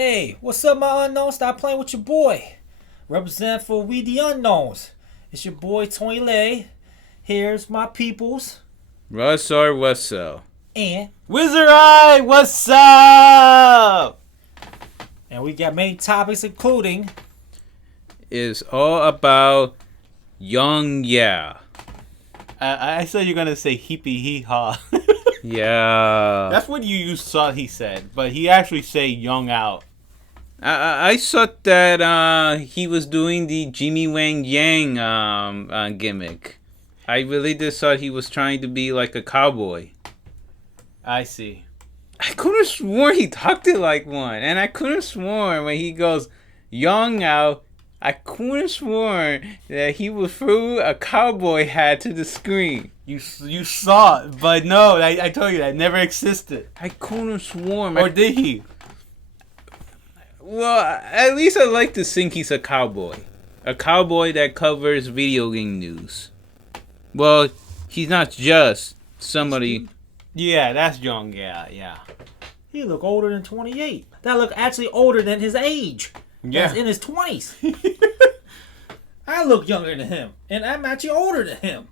Hey, what's up, my unknown? Stop playing with your boy. Represent for We the Unknowns. It's your boy Tony Lay. Here's my peoples. Russ or Russell. And Wizard Eye, what's up? we got many topics including Is all about YongYea. I said you're gonna say heepy hee ha. Yeah. That's what you thought he said, but he actually say young out. I thought that he was doing the Jimmy Wang Yang gimmick. I really just thought he was trying to be like a cowboy. I see. I could have sworn he talked it like one. And I could have sworn when he goes young out, I could have sworn that he would throw a cowboy hat to the screen. You saw it, but no, I told you that never existed. I could have sworn. Or did he? Well, at least I like to think he's a cowboy. A cowboy that covers video game news. Well, he's not just somebody. Yeah, that's young. Yeah. he look older than 28. That look actually older than his age. Yeah. That's in his 20s. I look younger than him, and I'm actually older than him.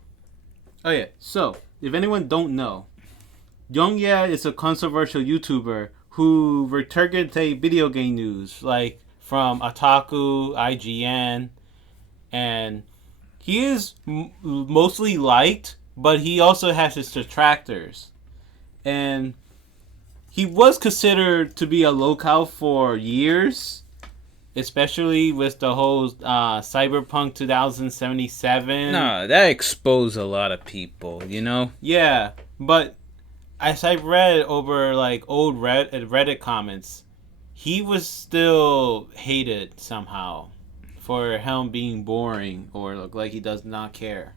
Oh yeah. So, if anyone don't know, YongYea is a controversial YouTuber who retargets video game news, like from Otaku, IGN, and he is mostly liked, but he also has his detractors. And he was considered to be a locale for years, especially with the whole Cyberpunk 2077. No, that exposed a lot of people, you know? Yeah, but as I read over like old Reddit comments, he was still hated somehow for him being boring or look like he does not care.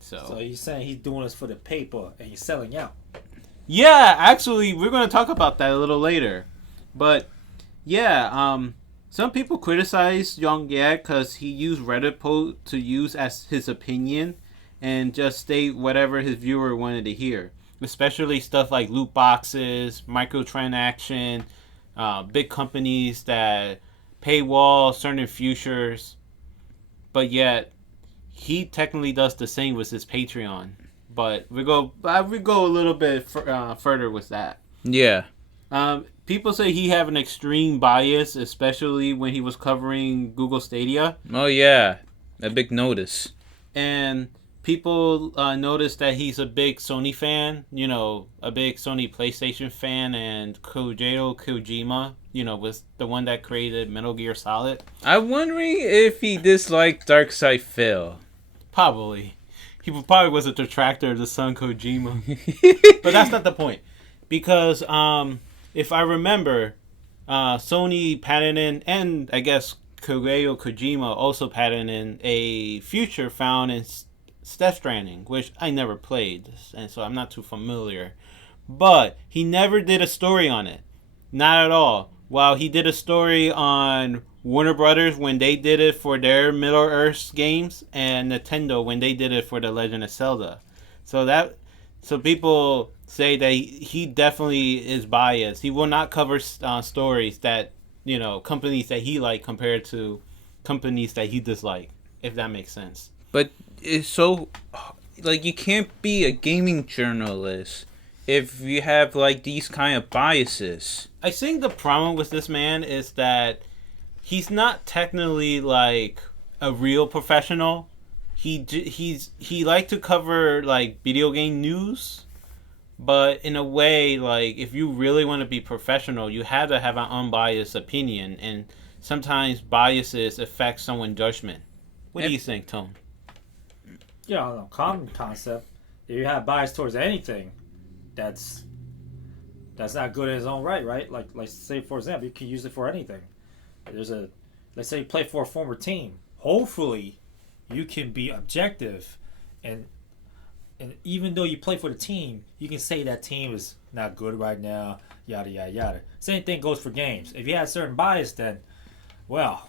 So you're saying he's doing this for the paper and he's selling out. Yeah, actually, we're going to talk about that a little later. But yeah, some people criticize YongYea because he used Reddit post to use as his opinion and just state whatever his viewer wanted to hear. Especially stuff like loot boxes, microtransaction, big companies that paywall certain futures. But yet, he technically does the same with his Patreon. But we go a little bit further with that. Yeah. People say he have an extreme bias, especially when he was covering Google Stadia. Oh, yeah. A big notice. And people notice that he's a big Sony fan, a big Sony PlayStation fan, and Kojima, was the one that created Metal Gear Solid. I'm wondering if he disliked Darkside Phil. Probably. He probably was a detractor of the son Kojima. But that's not the point. Because if I remember, Sony patented, and I guess Kojima also patented a future found in Death Stranding, which I never played, and so I'm not too familiar. But he never did a story on it. Not at all. While he did a story on Warner Brothers when they did it for their Middle-earth games, and Nintendo when they did it for The Legend of Zelda. So people say that he definitely is biased. He will not cover stories that, companies that he like compared to companies that he dislike, if that makes sense. But it's so, like, you can't be a gaming journalist if you have, like, these kind of biases. I think the problem with this man is that he's not technically, like, a real professional. He like to cover, like, video game news, but in a way, like, if you really want to be professional, you have to have an unbiased opinion, and sometimes biases affect someone's judgment. What do you think, Tone? Yeah, common concept. If you have bias towards anything, that's not good in its own right? Like say for example, you can use it for anything. Let's say you play for a former team. Hopefully, you can be objective, and even though you play for the team, you can say that team is not good right now. Yada yada yada. Same thing goes for games. If you have certain bias, then well,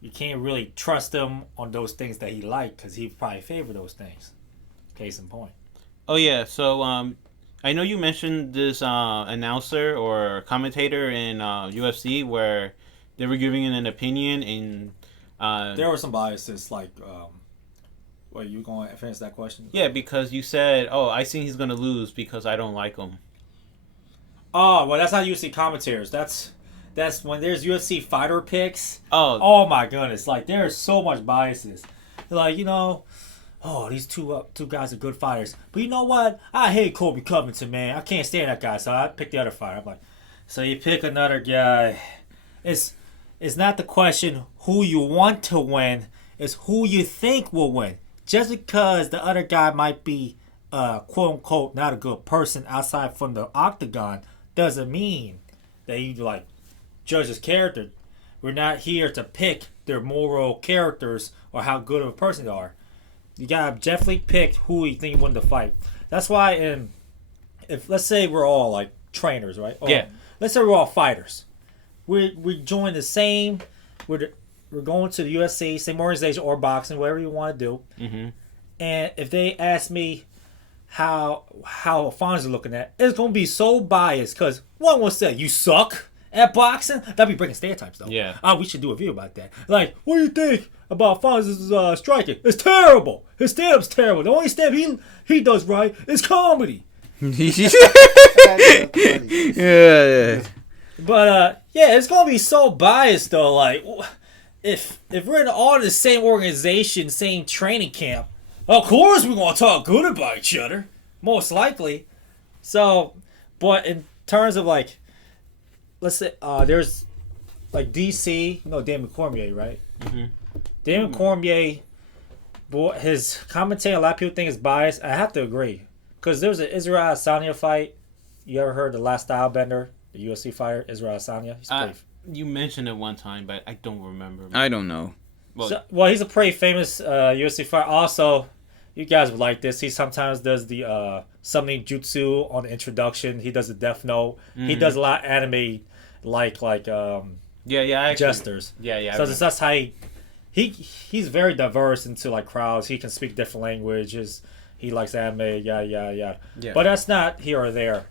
you can't really trust him on those things that he liked because he probably favor those things. Case in point. Oh yeah, so I know you mentioned this announcer or commentator in UFC where they were giving an opinion in. There were some biases, like, wait, you going to finish that question? Yeah, because you said, "Oh, I think he's gonna lose because I don't like him." Oh, well, that's not UFC commentators. That's when there's UFC fighter picks. Oh, Oh my goodness! Like there's so much biases. Like oh these two guys are good fighters, but you know what? I hate Kobe Covington, man. I can't stand that guy, so I pick the other fighter. I'm like, so you pick another guy. It's it's not the question who you want to win. It's who you think will win. Just because the other guy might be quote unquote not a good person outside from the octagon doesn't mean that you like judge his character. We're not here to pick their moral characters or how good of a person they are. You gotta definitely pick who you think you win the fight. That's why if let's say we're all like trainers, right? Or, Yeah. Let's say we're all fighters. We join the same. We're going to the UFC, same organization or boxing, whatever you want to do. mm-hmm. And if they ask me how fans are looking at, it's gonna be so biased because one will say you suck at boxing. That'd be breaking stereotypes though. Yeah. We should do a video about that. Like, what do you think about Fonz's striking? It's terrible. His stand-up's terrible. The only stand he does right is comedy. Yeah. But yeah, it's gonna be so biased though. Like, if we're in all the same organization, same training camp, of course we're gonna talk good about each other, most likely. So, but in terms of like, let's say there's like DC, Damon Cormier, right? Mm-hmm. Damon Cormier, boy, his commentating, a lot of people think is biased. I have to agree because there was an Israel Adesanya fight. You ever heard the last style bender? The UFC fighter, Israel Adesanya. He's pretty. You mentioned it one time, but I don't remember. I don't know. Well, He's a pretty famous UFC fighter. Also, you guys would like this. He sometimes does the summoning jutsu on the introduction. He does the Death Note. He does a lot of anime, like yeah, jesters. Yeah. So that's how he's very diverse into like crowds. He can speak different languages. He likes anime. Yeah. But that's not here or there.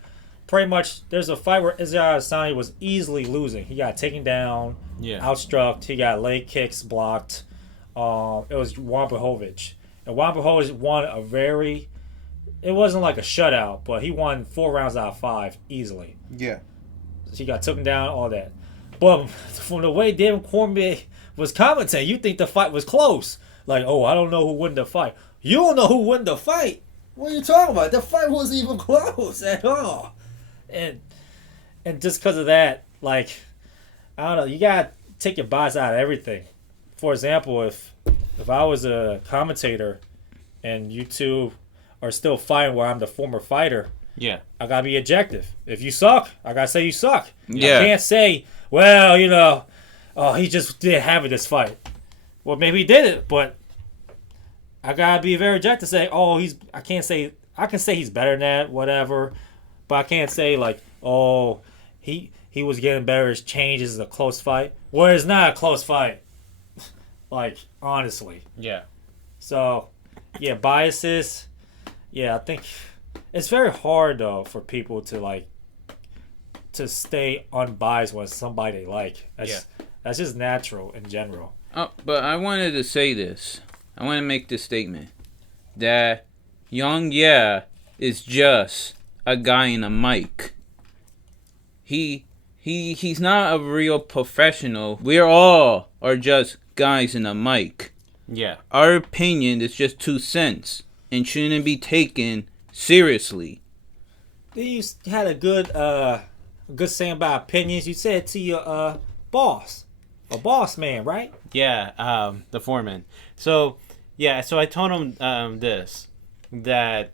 Pretty much, there's a fight where Israel Adesanya was easily losing. He got taken down, outstruck. He got leg kicks blocked. It was Juan Blachowicz. And Juan Blachowicz won a very... It wasn't like a shutout, but he won 4 rounds out of 5 easily. Yeah. He got taken down, all that. But from the way David Cormier was commentating, you think the fight was close. Like, oh, I don't know who won the fight. You don't know who won the fight. What are you talking about? The fight wasn't even close at all. And just because of that, like, I don't know, you gotta take your bias out of everything. For example, if I was a commentator and you two are still fighting where I'm the former fighter, I gotta be objective. If you suck, I gotta say you suck. Yeah. I can't say, well, he just didn't have it this fight. Well, maybe he did it, but I gotta be very objective. Say, I can say he's better than that, whatever. But I can't say like, he was getting better. His changes is a close fight. Well, it's not a close fight. Like, honestly. Yeah. So, yeah, biases. Yeah, I think it's very hard though for people to stay unbiased when somebody they like. That's just natural in general. But I wanted to say this. I want to make this statement that YongYea is just a guy in a mic. He's not a real professional. We all are just guys in a mic. Yeah. Our opinion is just 2 cents and shouldn't be taken seriously. You had a good saying about opinions. You said it to your boss, a boss man, right? Yeah, the foreman. So I told him that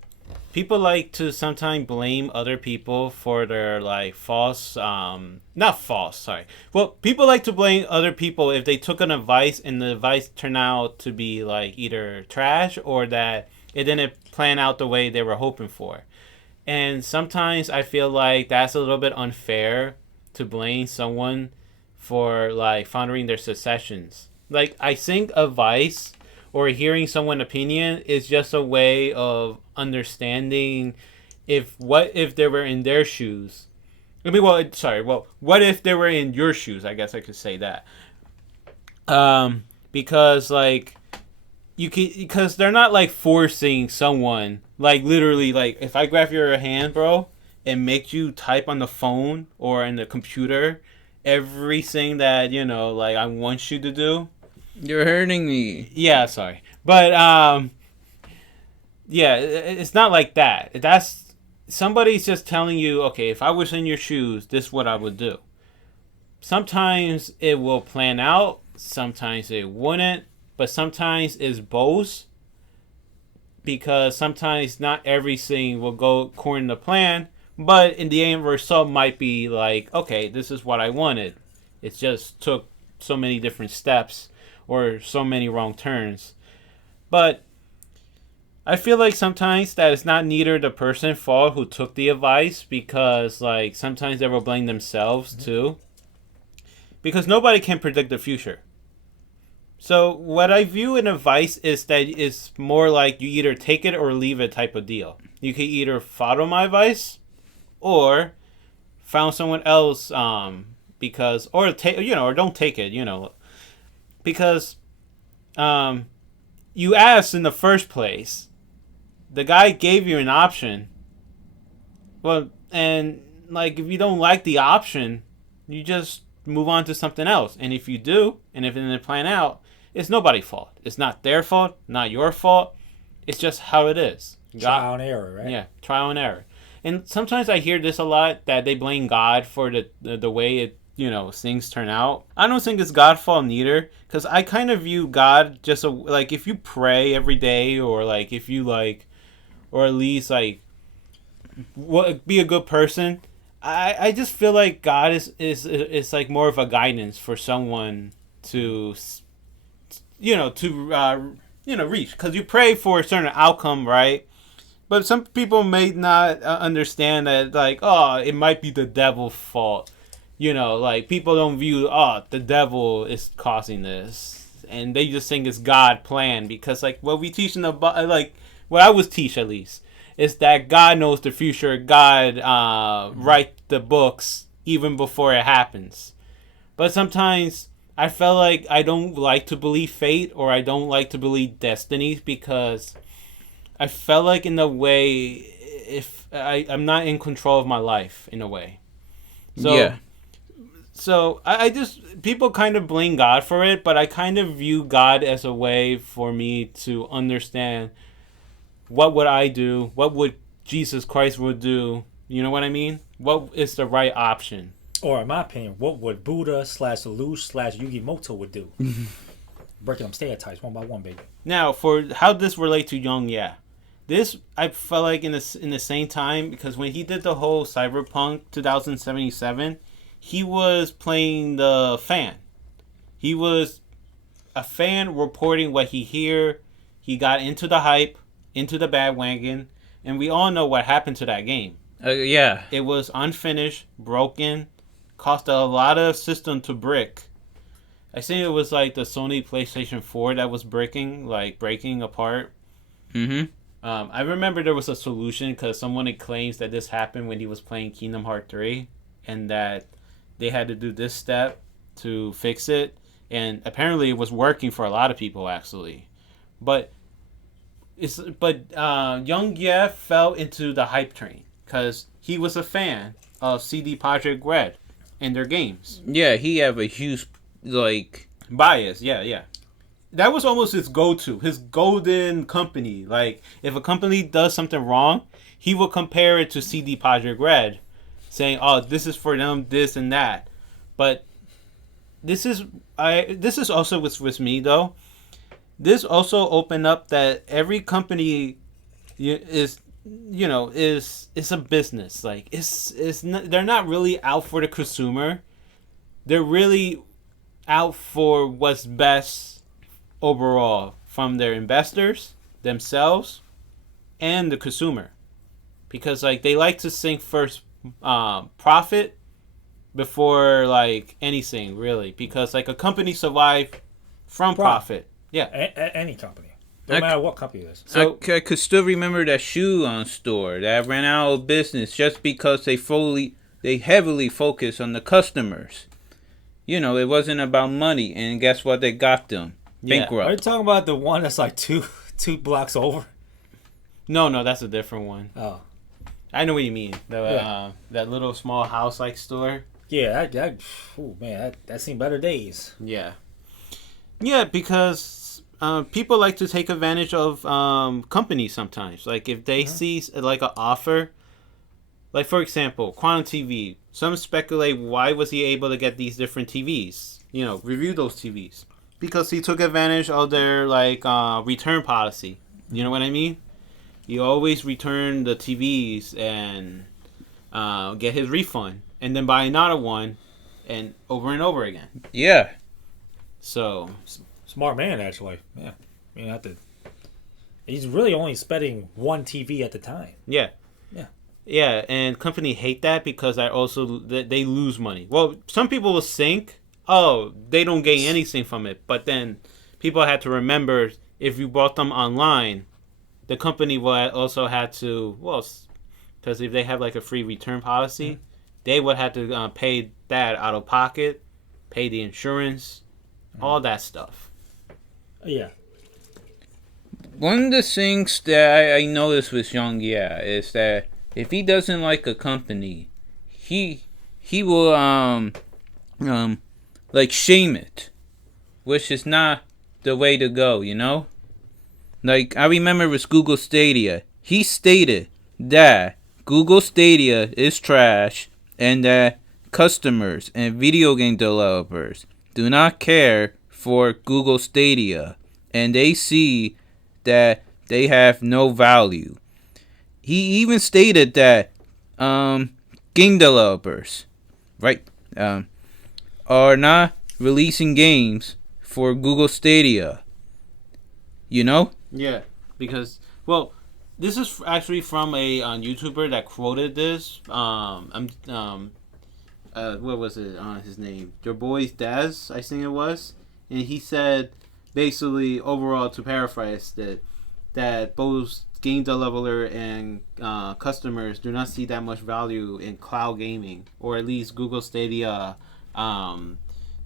people like to sometimes blame other people for their like false not false, sorry. Well, people like to blame other people if they took an advice and the advice turned out to be like either trash or that it didn't plan out the way they were hoping for. And sometimes I feel like that's a little bit unfair to blame someone for like foundering their successions. Like, I think advice or hearing someone's opinion is just a way of understanding what if they were in their shoes? I mean, well, sorry. Well, what if they were in your shoes? I guess I could say that. Because like because they're not like forcing someone, like literally, like if I grab your hand, bro, and make you type on the phone or in the computer everything that like I want you to do. You're hurting me. Yeah, sorry, but yeah, it's not like that. That's somebody's just telling you, okay, if I was in your shoes, this is what I would do. Sometimes it will plan out, sometimes it wouldn't, but sometimes it's both, because sometimes not everything will go according to plan, but in the end result might be like, okay, this is what I wanted. It just took so many different steps or so many wrong turns. But I feel like sometimes that it's not neither the person's fault who took the advice, because like sometimes they will blame themselves too. Because nobody can predict the future. So what I view in advice is that it's more like you either take it or leave it type of deal. You can either follow my advice or found someone else because or take or don't take it, because you asked in the first place. The guy gave you an option. Well, and like if you don't like the option, you just move on to something else. And if you do, and if it didn't plan out, it's nobody's fault. It's not their fault, not your fault. It's just how it is. Trial and error, right? Yeah, trial and error. And sometimes I hear this a lot, that they blame God for the way it things turn out. I don't think it's God's fault neither, because I kind of view God just like if you pray every day, or like if you like, or at least like be a good person. I just feel like God is like more of a guidance for someone to reach, because you pray for a certain outcome, right? But some people may not understand that, like, oh, it might be the devil's fault. Like people don't view, oh, the devil is causing this, and they just think it's God plan, because like what we teach in the like what I was teach at least is that God knows the future. God write the books even before it happens. But sometimes I felt like I don't like to believe fate, or I don't like to believe destiny, because I felt like in a way if I'm not in control of my life in a way. So, yeah. So I just, people kind of blame God for it, but I kind of view God as a way for me to understand what would I do, what would Jesus Christ would do. You know what I mean? What is the right option? Or in my opinion, what would Buddha / Yugimoto would do? Breaking them stereotypes one by one, baby. Now, for how this relate to YongYea. This, I felt like in the same time, because when he did the whole Cyberpunk 2077, he was playing the fan. He was a fan reporting what he hear. He got into the hype, into the bandwagon, and we all know what happened to that game. Yeah. It was unfinished, broken, cost a lot of system to brick. I think it was like the Sony PlayStation 4 that was breaking apart. Mm-hmm. I remember there was a solution, because someone claims that this happened when he was playing Kingdom Hearts 3, and that they had to do this step to fix it, and apparently it was working for a lot of people actually. But YongYea fell into the hype train because he was a fan of CD Projekt Red and their games. Yeah, he have a huge bias. Yeah. That was almost his go-to, his golden company. Like, if a company does something wrong, he will compare it to CD Projekt Red, saying, "Oh, this is for them, this and that." But this is also with me though. This also opened up that every company is a business. Like they're not really out for the consumer. They're really out for what's best overall from their investors, themselves, and the consumer, because like they like to think first profit before like anything really, because like a company survive from profit. Yeah, Any company. No matter what company it is. So I could still remember that shoe store that ran out of business just because they heavily focused on the customers. You know, it wasn't about money, and guess what? They got them Yeah. bankrupt. Are you talking about the one that's like two blocks over? no, that's a different one. Oh, I know what you mean. Yeah. That little small house like store. yeah. Oh man, that seen better days. Yeah. Yeah, because people like to take advantage of companies sometimes. Like if they see like an offer, like for example, Quantum TV. Some speculate why was he able to get these different TVs? You know, review those TVs because he took advantage of their like return policy. You know what I mean? He always return the TVs and get his refund, and then buy another one, and over again. Yeah. So Smart man, actually. Yeah, I mean, he's really only spending one TV at the time. yeah. Yeah. Yeah, and company hate that because they lose money. Well, some people will think, oh, they don't gain anything from it, but then people had to remember if you bought them online, the company will also had to because if they have like a free return policy, they would have to pay that out of pocket, pay the insurance, all that stuff. Yeah. One of the things that I noticed with YongYea is that if he doesn't like a company, he will like shame it, which is not the way to go, you know? Like I remember with Google Stadia, he stated that Google Stadia is trash and that customers and video game developers do not care for Google Stadia and they see that they have no value. He even stated that game developers, right, are not releasing games for Google Stadia. You know? Yeah, because this is actually from a YouTuber that quoted this. What was it? His name, Your Boy's Daz, I think it was, and he said basically overall to paraphrase that both game developer and customers do not see that much value in cloud gaming, or at least Google Stadia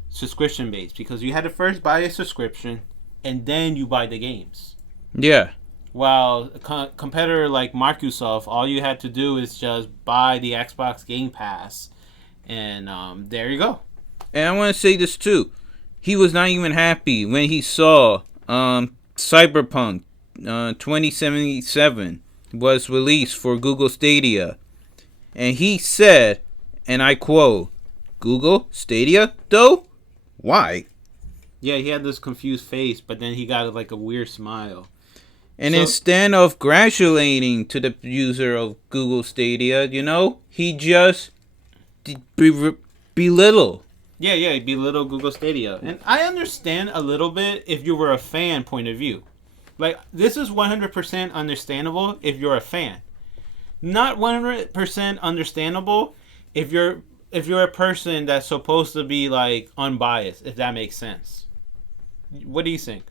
subscription based, because you had to first buy a subscription and then you buy the games. Yeah. While a competitor like Microsoft, all you had to do is just buy the Xbox Game Pass, and there you go. And I want to say this too. He was not even happy when he saw Cyberpunk 2077 was released for Google Stadia. And he said, and I quote, "Google Stadia, though? Why?" Yeah, he had this confused face, but then he got like a weird smile. And instead of congratulating to the user of Google Stadia, you know, he just belittle. Yeah, he belittled Google Stadia. And I understand a little bit if you were a fan point of view. Like, this is 100% understandable if you're a fan. Not 100% understandable if you're a person that's supposed to be, like, unbiased, if that makes sense. What do you think?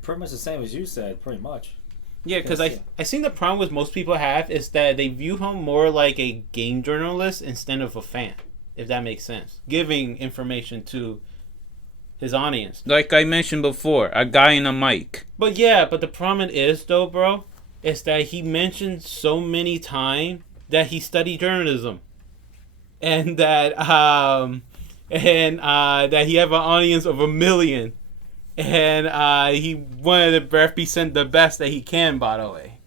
Pretty much the same as you said, pretty much. Yeah, because I think the problem with most people have is that they view him more like a game journalist instead of a fan, if that makes sense. Giving information to his audience. Like I mentioned before, a guy in a mic. But the problem is, though, bro, is that he mentioned so many times that he studied journalism. And that that he have an audience of 1 million. And he wanted to represent the best that he can, by the way.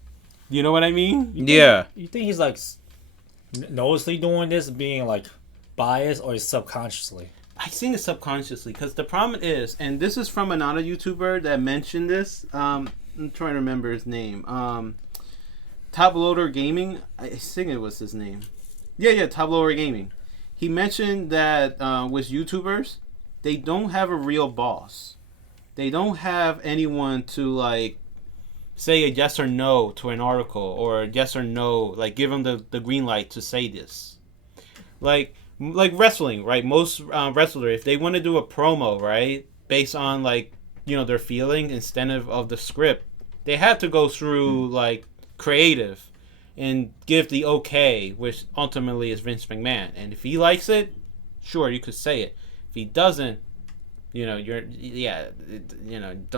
You know what I mean? Yeah. You think he's like noticeably doing this, being like biased, or subconsciously? I think it's subconsciously, because the problem is, and this is from another YouTuber that mentioned this. I'm trying to remember his name. Top Loader Gaming. I think it was his name. Yeah, Top Loader Gaming. He mentioned that with YouTubers, they don't have a real boss. They don't have anyone to like say a yes or no to an article, or a yes or no, like give them the green light to say this. Like wrestling, right? Most wrestlers, if they want to do a promo, right, based on like their feeling instead of the script, they have to go through like creative and give the okay, which ultimately is Vince McMahon. And if he likes it, sure, you could say it. If he doesn't, don't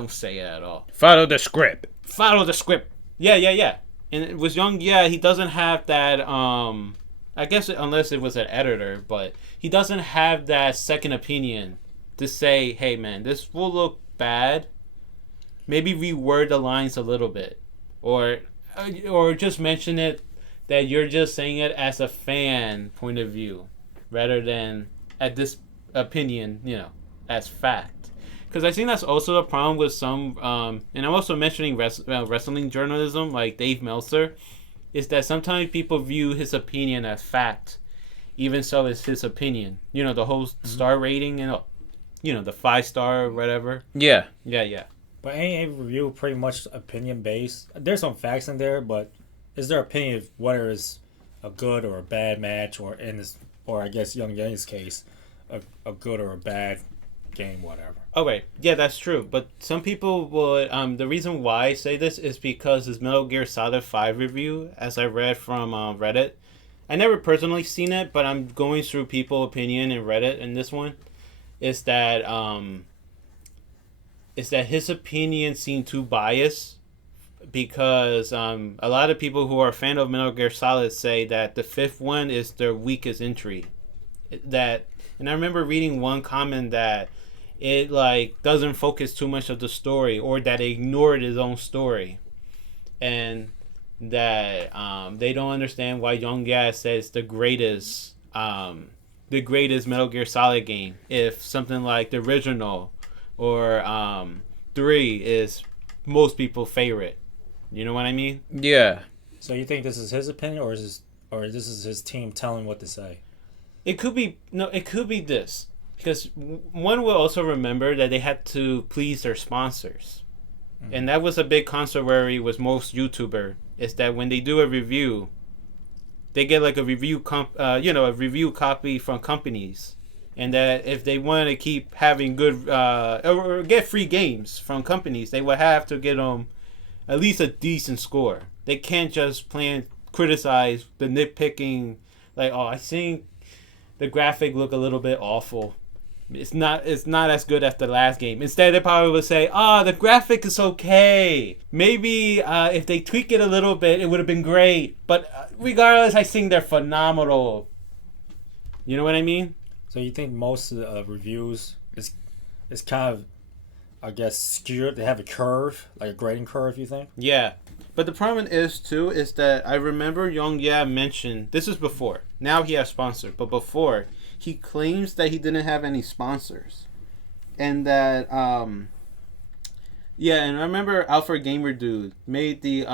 say it at all. Follow the script. Follow the script. Yeah. And with YongYea, he doesn't have that. I guess unless it was an editor, but he doesn't have that second opinion to say, "Hey, man, this will look bad. Maybe reword the lines a little bit, or just mention it that you're just saying it as a fan point of view, rather than at this opinion, as fact." Because I think that's also a problem with some, and I'm also mentioning wrestling journalism, like Dave Meltzer, is that sometimes people view his opinion as fact, even so it's his opinion. The whole star rating and, the 5-star or whatever. Yeah. Yeah. But ain't a review pretty much opinion based? There's some facts in there, but is their opinion of whether it's a good or a bad match, or I guess YongYea's case, a good or a bad game, whatever. Okay, yeah, that's true. But some people would. The reason why I say this is because his Metal Gear Solid 5 review, as I read from Reddit, I never personally seen it, but I'm going through people opinion in Reddit, and this one is that his opinion seemed too biased, because a lot of people who are a fan of Metal Gear Solid say that the 5th one is their weakest entry. And I remember reading one comment that it doesn't focus too much of the story, or that it ignored its own story, and that they don't understand why YongYea says the greatest Metal Gear Solid game, if something like the original or 3 is most people's favorite. You know what I mean? Yeah. So you think this is his opinion, or this is his team telling what to say? It could be this. Because one will also remember that they had to please their sponsors. Mm-hmm. And that was a big controversy with most YouTubers, is that when they do a review, they get like a review a review copy from companies. And that if they want to keep having good, or get free games from companies, they would have to get them at least a decent score. They can't just criticize the nitpicking, like, oh, I think the graphic look a little bit awful. It's not as good as the last game. Instead, they probably would say, the graphic is okay. Maybe if they tweak it a little bit, it would have been great. But regardless, I think they're phenomenal. You know what I mean? So you think most of the reviews is kind of, I guess, skewed? They have a curve, like a grading curve, you think? Yeah. But the problem is that I remember YongYea mentioned, this is before. Now he has sponsors, but before, he claims that he didn't have any sponsors. And that, and I remember Alpha Gamer Dude made this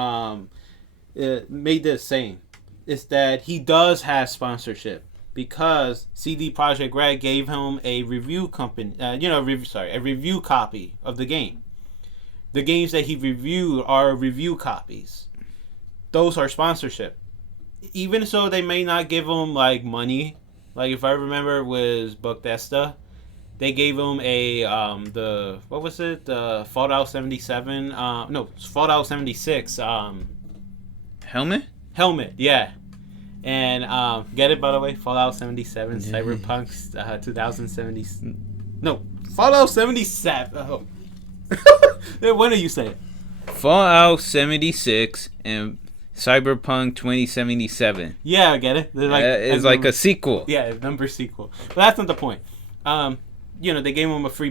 saying, is that he does have sponsorship, because CD Projekt Red gave him a review company, a review copy of the game. The games that he reviewed are review copies. Those are sponsorship. Even so, they may not give him like money. Like if I remember, it was Bethesda. They gave him a the Fallout 77. Fallout 76. Helmet. Yeah. And get it, by the way, Fallout 77, Cyberpunk 2070. No, Fallout 77. Oh. When do you say it? Fallout 76 and Cyberpunk 2077. Yeah, I get it. It's like a sequel. Yeah, number sequel. But that's not the point. They gave him a free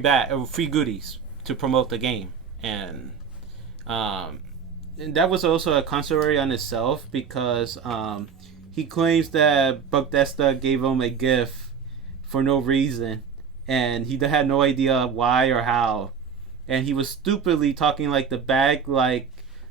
goodies to promote the game, and that was also a controversy on itself, because he claims that Bethesda gave him a gift for no reason, and he had no idea why or how. And he was stupidly talking like the bag, it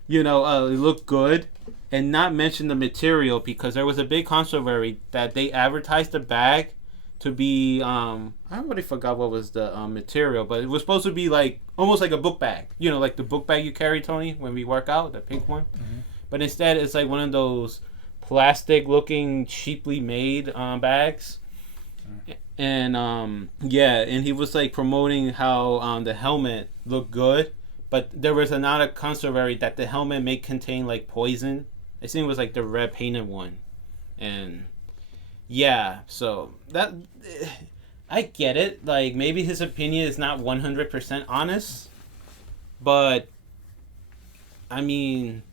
looked good, and not mention the material, because there was a big controversy that they advertised the bag to be, I already forgot what was the material, but it was supposed to be like, almost like a book bag. Like the book bag you carry, Tony, when we work out, the pink one. Mm-hmm. But instead, it's like one of those plastic-looking, cheaply made bags. And and he was like promoting how the helmet looked good, but there was another controversy that the helmet may contain like poison. I think it was like the red painted one, and yeah, so that I get it. Like maybe his opinion is not 100% honest, but I mean,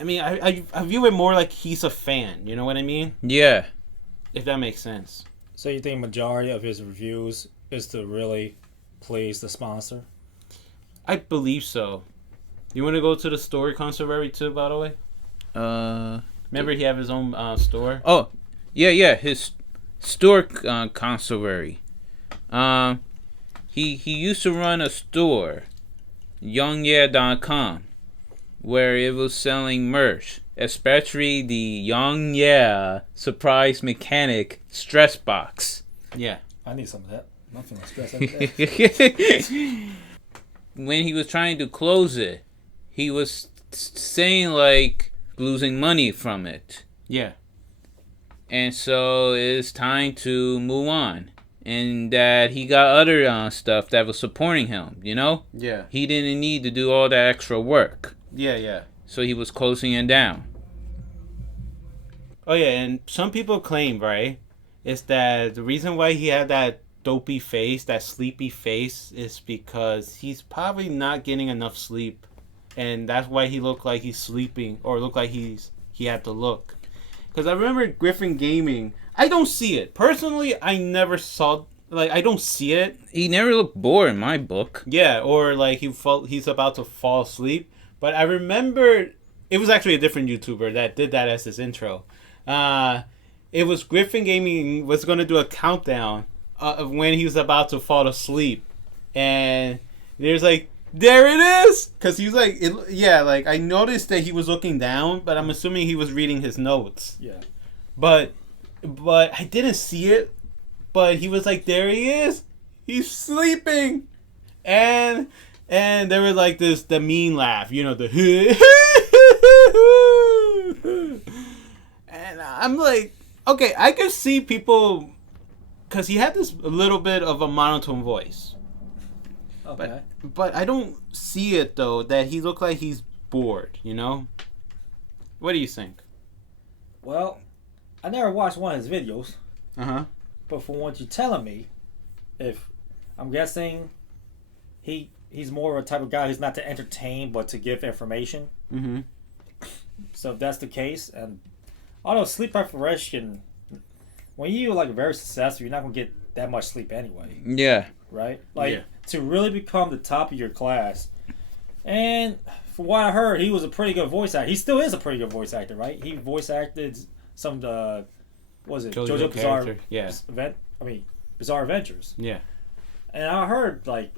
I view it more like he's a fan. You know what I mean? Yeah. If that makes sense. So you think majority of his reviews is to really please the sponsor? I believe so. You want to go to the story controversy too, by the way? Remember he have his own store? Oh, yeah. His store controversy. He used to run a store, YongYea.com, where it was selling merch, especially the YongYea Surprise Mechanic Stress Box. Yeah. I need some of that. I'm feeling stressed every day. When he was trying to close it, he was saying like losing money from it. Yeah. And so it's time to move on. And that he got other stuff that was supporting him, you know? Yeah. He didn't need to do all that extra work. Yeah. So he was closing it down. Oh yeah, and some people claim, right, is that the reason why he had that dopey face, that sleepy face, is because he's probably not getting enough sleep, and that's why he looked like he's sleeping, or looked like he had to look. Because I remember Griffin Gaming, I don't see it personally. I never saw, like, I don't see it. He never looked bored in my book. Yeah, or like he's about to fall asleep. But I remember it was actually a different YouTuber that did that as his intro. It was Griffin Gaming was going to do a countdown of when he was about to fall asleep, and there's like, there it is, because he was like, like I noticed that he was looking down, but I'm assuming he was reading his notes. Yeah. But I didn't see it. But he was like, there he is, he's sleeping, and there was like the mean laugh, you know, the and I'm like, okay, I could see people, because he had this a little bit of a monotone voice. Okay. But I don't see it, though, that he looked like he's bored, you know? What do you think? Well, I never watched one of his videos, Uh-huh. but from what you're telling me, if I'm guessing he's more of a type of guy who's not to entertain but to give information. Mm-hmm. So if that's the case, and although sleep deprivation, when you're like very successful, you're not gonna get that much sleep anyway, Yeah. right? Like to really become the top of your class. And from what I heard, he was a pretty good voice actor. He still is a pretty good voice actor, right? He voice acted some of the, what was it, JoJo Bizarre Bizarre Adventures. Yeah. And I heard like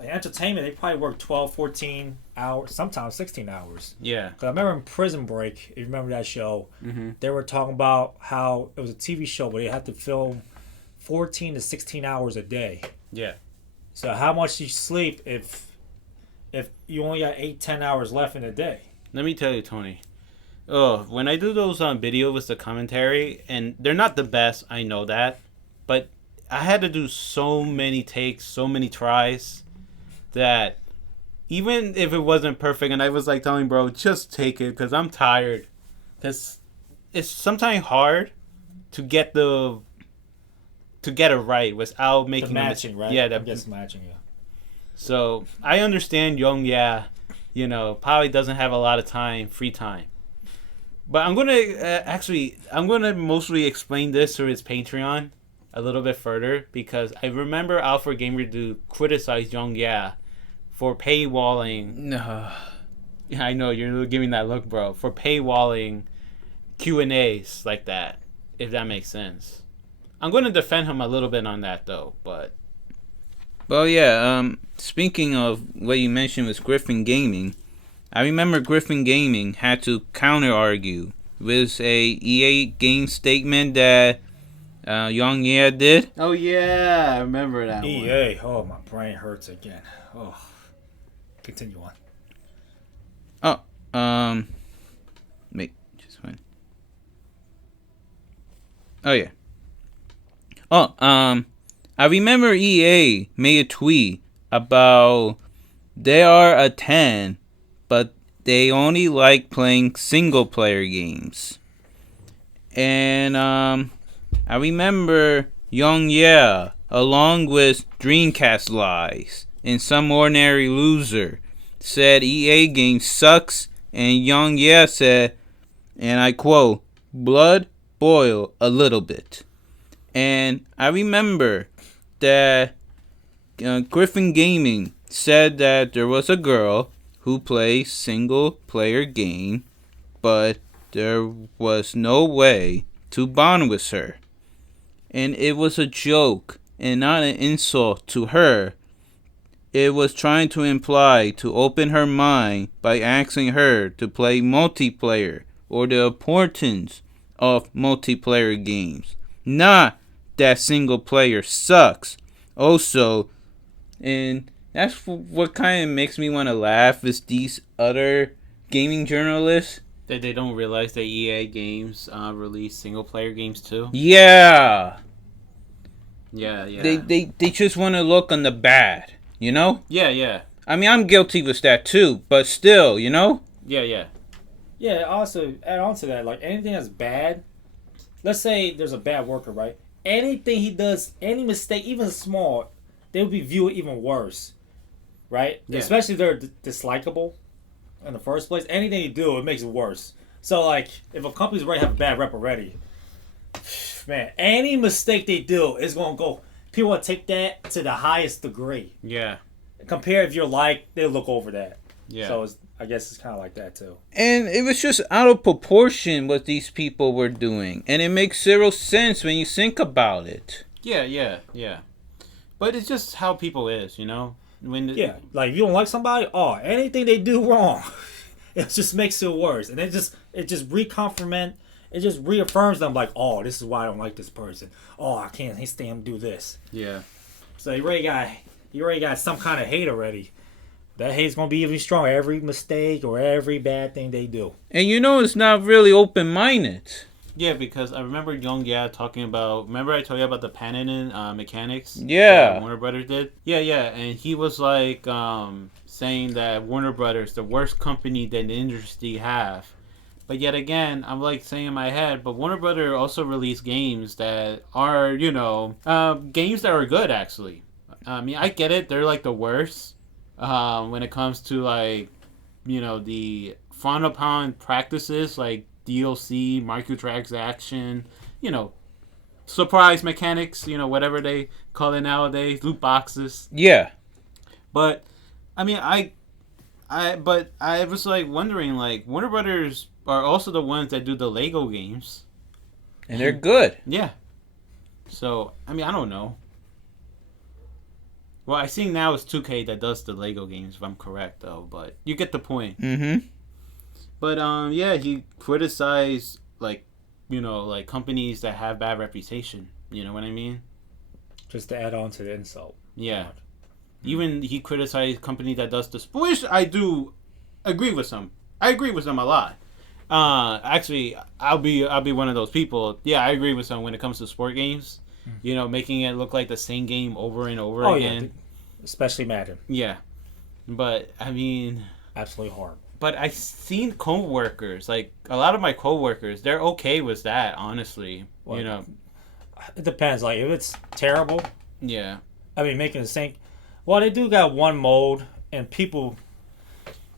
entertainment, they probably work 12, 14 hours, sometimes 16 hours. Yeah. Because I remember in Prison Break, if you remember that show, Mm-hmm. they were talking about how it was a TV show, but they had to film 14 to 16 hours a day. Yeah. So how much you sleep if you only got 8-10 hours left in a day? Let me tell you, Tony. Oh, when I do those videos with the commentary, and they're not the best, I know that, but I had to do so many takes, so many tries, that even if it wasn't perfect, and I was like telling bro, just take it, because I'm tired. Because it's sometimes hard to get it right without making The matching, right? Yeah, I guess matching, yeah. So I understand YongYea, probably doesn't have a lot of free time. But I'm gonna mostly explain this through his Patreon a little bit further, because I remember Alfred Gamer to criticize YongYea for paywalling. No. Yeah, I know you're giving that look, bro. For paywalling Q&As like that, if that makes sense. I'm going to defend him a little bit on that though, but. Well, yeah. Speaking of what you mentioned with Griffin Gaming, I remember Griffin Gaming had to counter argue with a EA game statement that YongYea did. Oh yeah, I remember that EA, oh, my brain hurts again. Oh, continue on. Wait, just one. Oh yeah. I remember EA made a tweet about they are a 10, but they only like playing single player games. And I remember YongYea along with Dreamcast Lies and Some Ordinary Loser said EA game sucks, and YongYea said, and I quote, blood boil a little bit. And I remember that Griffin Gaming said that there was a girl who played single player game, but there was no way to bond with her. And it was a joke and not an insult to her. It was trying to imply to open her mind by asking her to play multiplayer or the importance of multiplayer games. Not that single player sucks. Also, and that's what kind of makes me want to laugh is these other gaming journalists. That they don't realize that EA games release single player games too. Yeah. Yeah. They just want to look on the bad, you know? Yeah. I mean, I'm guilty with that too, but still, you know? Yeah. Yeah, also, add on to that, like, anything that's bad, let's say there's a bad worker, right? Anything he does, any mistake, even small, they would be viewed even worse, right? Yeah. Especially if they're dislikable in the first place. Anything you do, it makes it worse. So, like, if a company's already have a bad rep already, man, any mistake they do is going to go, people will take that to the highest degree. Yeah. Compare if you're like, they'll look over that. Yeah. So, I guess it's kind of like that, too. And it was just out of proportion what these people were doing. And it makes zero sense when you think about it. Yeah. But it's just how people is, you know? Yeah, like if you don't like somebody, anything they do wrong, it just makes it worse. And it just reaffirms them like, this is why I don't like this person. I can't stand him do this. Yeah. So you already got some kind of hate already. That hate's gonna be even stronger every mistake or every bad thing they do. And you know it's not really open-minded. Yeah, because I remember YongYea talking about. Remember I told you about the Panin mechanics? Yeah. That Warner Brothers did. Yeah, and he was like saying that Warner Brothers, the worst company that the industry have. But yet again, I'm like saying in my head, but Warner Brothers also released games that are, games that are good actually. I mean, I get it; they're like the worst when it comes to like, the frowned upon practices like DLC, microtransaction, surprise mechanics, whatever they call it nowadays, loot boxes. Yeah. But I mean, I was like wondering, like Warner Brothers are also the ones that do the Lego games, And they're good. Yeah. So I mean, I don't know. Well, I think now it's 2K that does the Lego games, if I'm correct, though. But you get the point. Mm-hmm. But he criticized like companies that have bad reputation. You know what I mean? Just to add on to the insult. Yeah. Even he criticized company that does this, which I do agree with some. I agree with them a lot. Actually, I'll be one of those people. Yeah, I agree with some when it comes to sport games. Making it look like the same game over and over again. Yeah. Especially Madden. Yeah. But I mean, absolutely horrible. But I've seen coworkers, like a lot of my coworkers, they're okay with that, honestly. Well, it depends. Like if it's terrible, yeah. I mean, making the same. Well, they do got one mode, and people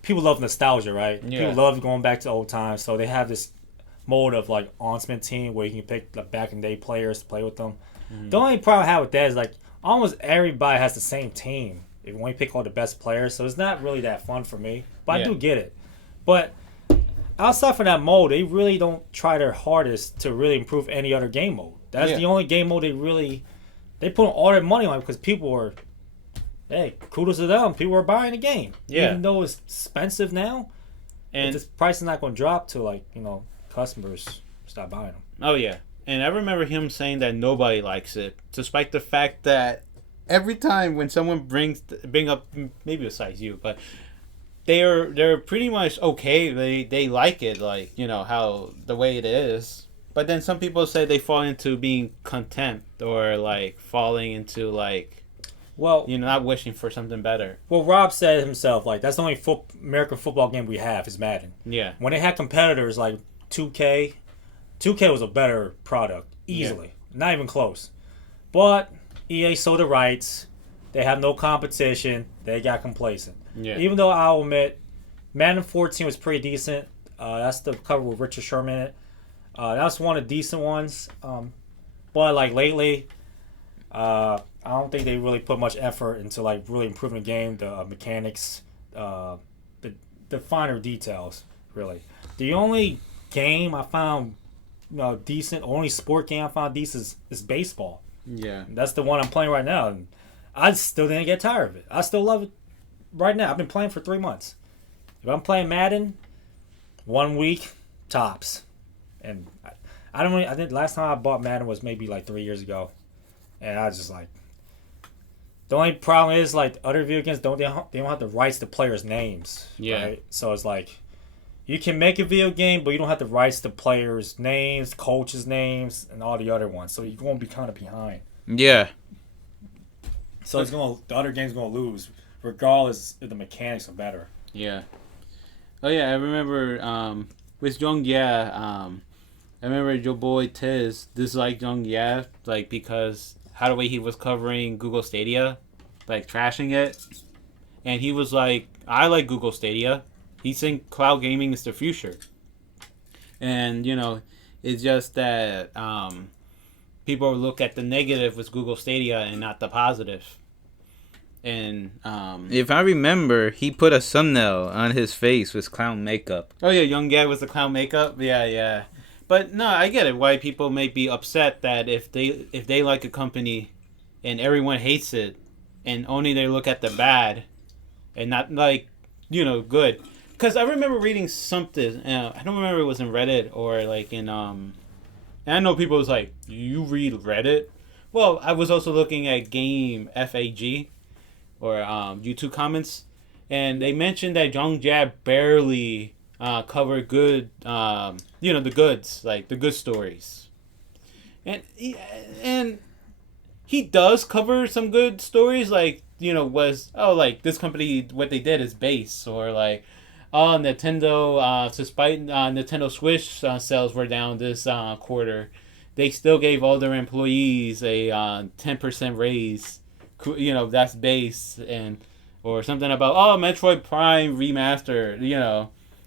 love nostalgia, right? Yeah. People love going back to old times, so they have this mode of like Ultimate Team where you can pick the back in the day players to play with them. Mm-hmm. The only problem I have with that is like almost everybody has the same team. If you want to pick all the best players, so it's not really that fun for me. But I do get it. But outside from that mode, they really don't try their hardest to really improve any other game mode. That's the only game mode they put all their money on because people were, hey, kudos to them. People are buying the game. Yeah. Even though it's expensive now, and the price is not going to drop till customers stop buying them. Oh yeah, and I remember him saying that nobody likes it, despite the fact that every time when someone bring up, maybe besides you, but they're pretty much okay. They like it, how the way it is. But then some people say they fall into being contempt or like falling into like Well, not wishing for something better. well, Rob said himself, like, that's the only American football game we have is Madden. Yeah. When they had competitors like 2K, 2K was a better product, easily. Not even close. But EA sold the rights. They have no competition. They got complacent. Yeah. Even though I'll admit, Madden 14 was pretty decent. That's the cover with Richard Sherman in it. That's one of the decent ones. But like lately, I don't think they really put much effort into like really improving the game, the mechanics, the finer details. Really, the only game I found decent, only sport game I found decent is baseball. Yeah. That's the one I'm playing right now, and I still didn't get tired of it. I still love it right now. I've been playing for 3 months. If I'm playing Madden, 1 week tops, and I don't really. I think last time I bought Madden was maybe like 3 years ago, and I was just like. The only problem is like other video games they don't have the rights to players' names. Yeah. Right? So it's like you can make a video game, but you don't have the rights to players' names, coaches' names, and all the other ones. So you're going to be kind of behind. Yeah. So the other game's going to lose, regardless if the mechanics are better. Yeah. Oh yeah, I remember with YongYea, I remember your boy Tiz disliked YongYea like because how the way he was covering Google Stadia, like trashing it, and he was like, I like Google Stadia. He think cloud gaming is the future, and it's just that people look at the negative with Google Stadia and not the positive. And if I remember, he put a thumbnail on his face with clown makeup. Oh yeah, YongYea with the clown makeup. Yeah. But no, I get it. Why people may be upset that if they like a company, and everyone hates it, and only they look at the bad, and not like good. Because I remember reading something. I don't remember if it was in Reddit or like in And I know people was like, you read Reddit? Well, I was also looking at Game FAG or YouTube comments, and they mentioned that YongYea barely covered good, the goods, like the good stories, and he does cover some good stories, like like this company, what they did is base, or like Nintendo, despite Nintendo Switch sales were down this quarter, they still gave all their employees a 10% raise. That's base, and or something about Metroid Prime remaster.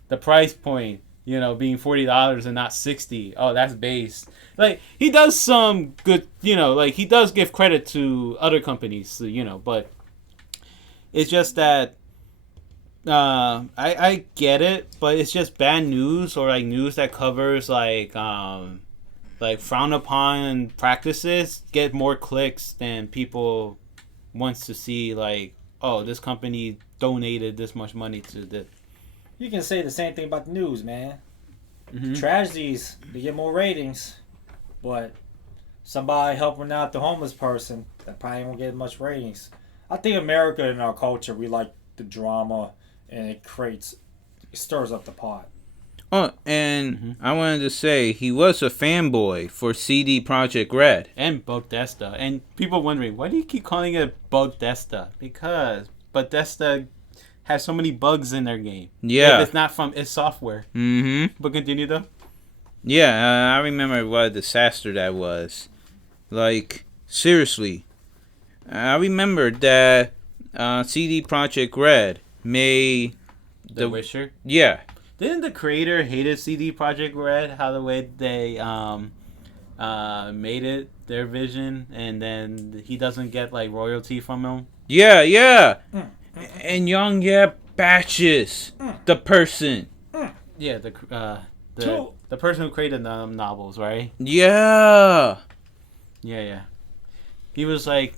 The price point, being $40 and not $60. Oh, that's base. Like he does some good, like he does give credit to other companies, but it's just that I get it, but it's just bad news or like news that covers like frowned upon practices get more clicks than people wants to see, like, oh, this company donated this much money to this. You can say the same thing about the news, man. Mm-hmm. Tragedies, they get more ratings, but somebody helping out the homeless person, that probably won't get much ratings. I think America and our culture, we like the drama, and it stirs up the pot. Oh, and I wanted to say he was a fanboy for CD Projekt Red. And Bethesda. And people wondering, why do you keep calling it Bethesda? Because Bethesda has so many bugs in their game. Yeah. If it's not from its software. Mm-hmm. But continue, though. Yeah, I remember what a disaster that was. Like, seriously. I remember that CD Projekt Red made The Witcher? Yeah. Didn't the creator hated CD Projekt Red? How the way they made it their vision, and then he doesn't get like royalty from them? Yeah. And YongYea batches the person. Yeah, the person who created the novels, right? Yeah. Yeah. He was like,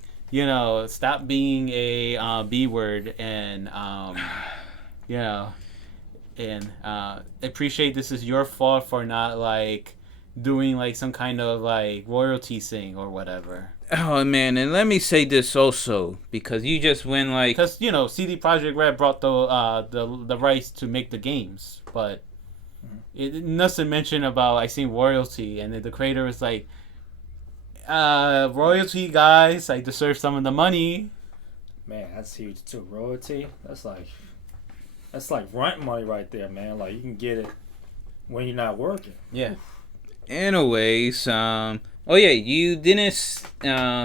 stop being a B word, and and appreciate this is your fault for not like doing like some kind of like royalty thing or whatever. Oh man, and let me say this also, because you just went like, because CD Projekt Red brought the rights to make the games, but Nothing mentioned about I seen royalty, and then the creator was like, royalty guys, I deserve some of the money. Man, that's huge too. Royalty. That's like rent money right there, man. Like you can get it when you're not working. Yeah. Anyways, oh yeah, you didn't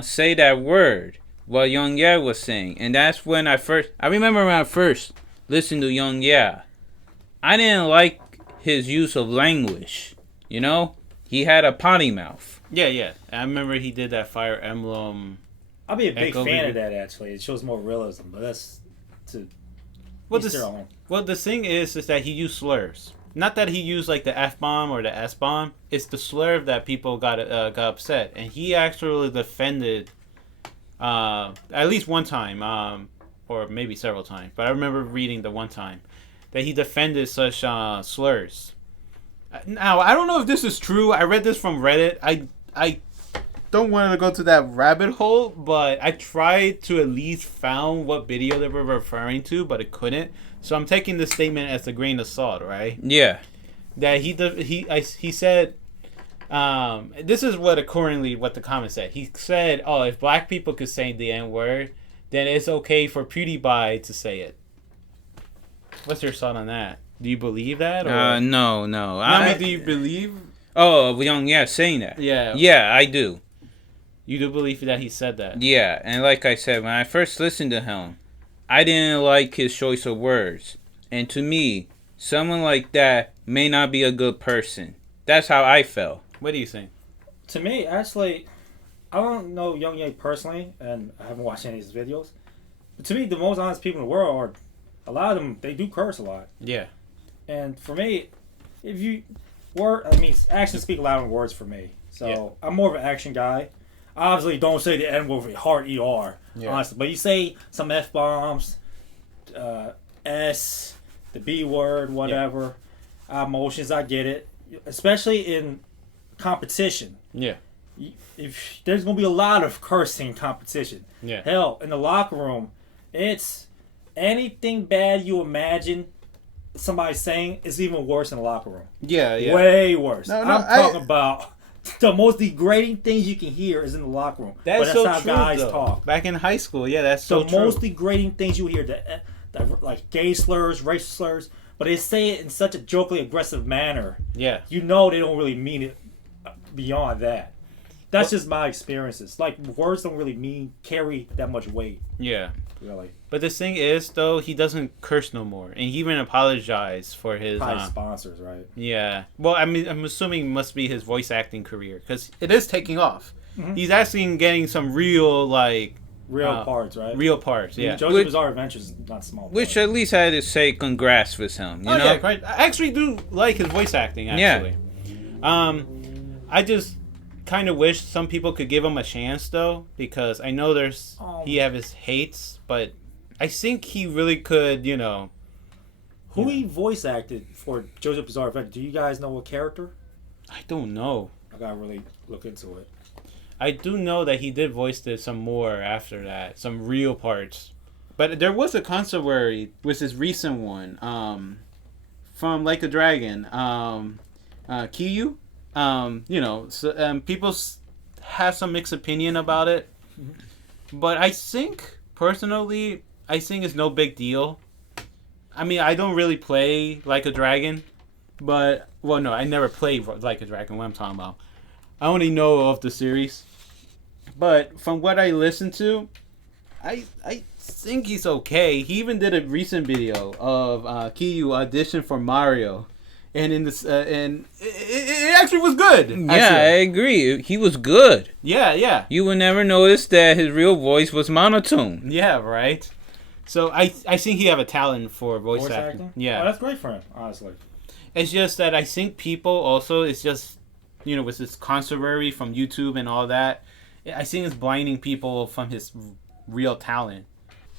say that word what YongYea was saying, and that's when I remember when I first listened to YongYea, I didn't like his use of language. You know, he had a potty mouth. Yeah. I remember he did that Fire Emblem. I'll be a big Echo fan video. of that. Actually, it shows more realism, but that's to Well, each their own. Well, the thing is that he used slurs. Not that he used like the F bomb or the S bomb. It's the slur that people got upset, and he actually defended, at least one time, or maybe several times. But I remember reading the one time that he defended such slurs. Now I don't know if this is true. I read this from Reddit. I don't want to go to that rabbit hole, but I tried to at least found what video they were referring to, but it couldn't. So I'm taking this statement as a grain of salt, right? Yeah. That he said, this is what the comment said. He said, "Oh, if black people could say the N word, then it's okay for PewDiePie to say it." What's your thought on that? Do you believe that? Or? No. Do you believe? Oh, YongYea saying that. Yeah. Yeah, I do. You do believe that he said that? Yeah, and like I said, when I first listened to him, I didn't like his choice of words. And to me, someone like that may not be a good person. That's how I felt. What do you think? To me, actually, I don't know YongYea personally, and I haven't watched any of his videos. But to me, the most honest people in the world are, a lot of them, they do curse a lot. Yeah. And for me, actions speak louder than words for me. So Yeah. I'm more of an action guy. Obviously, don't say the N word with hard ER, honestly. But you say some F bombs, S, the B word, whatever, emotions, I get it. Especially in competition. Yeah. If there's going to be a lot of cursing competition. Yeah. Hell, in the locker room, it's anything bad you imagine somebody saying is even worse in the locker room. Yeah. Way worse. No, I'm talking about the most degrading things you can hear is in the locker room. That's but that's so how true, guys though. talk. Back in high school, that's so The true. most degrading things you hear, the like gay slurs, racial slurs, but they say it in such a jokingly aggressive manner. Yeah. You know they don't really mean it beyond that. That's just my experiences. Like, words don't really carry that much weight. Yeah. Really. But the thing is, though, he doesn't curse no more, and he even apologized for his Probably sponsors, right? Yeah. Well, I mean, I'm assuming it must be his voice acting career because it is taking off. Mm-hmm. He's actually getting some real parts, right? Real parts. Yeah. JoJo's Bizarre Adventures is not small. Which at least I had to say congrats with him. You know? Yeah, right. I actually do like his voice acting. Actually. Yeah. I just kind of wish some people could give him a chance though, because I know he have his hates, but I think he really could, Who he voice acted for JoJo's Bizarre Adventure? Do you guys know what character? I don't know. I gotta really look into it. I do know that he did voice some more after that, some real parts. But there was a controversy with his recent one, from Like a Dragon, Kiyu. People have some mixed opinion about it, but I think personally, it's no big deal. I mean, I don't really play Like a Dragon, but no, I never played Like a Dragon. What I'm talking about, I only know of the series. But from what I listened to, I think he's okay. He even did a recent video of Kiyu audition for Mario. And and it actually was good. Yeah, I agree. He was good. Yeah. You would never notice that his real voice was monotone. Yeah, right. So I think he have a talent for voice acting. Yeah, that's great for him. Honestly, it's just that I think people also, it's just with this controversy from YouTube and all that, I think it's blinding people from his real talent.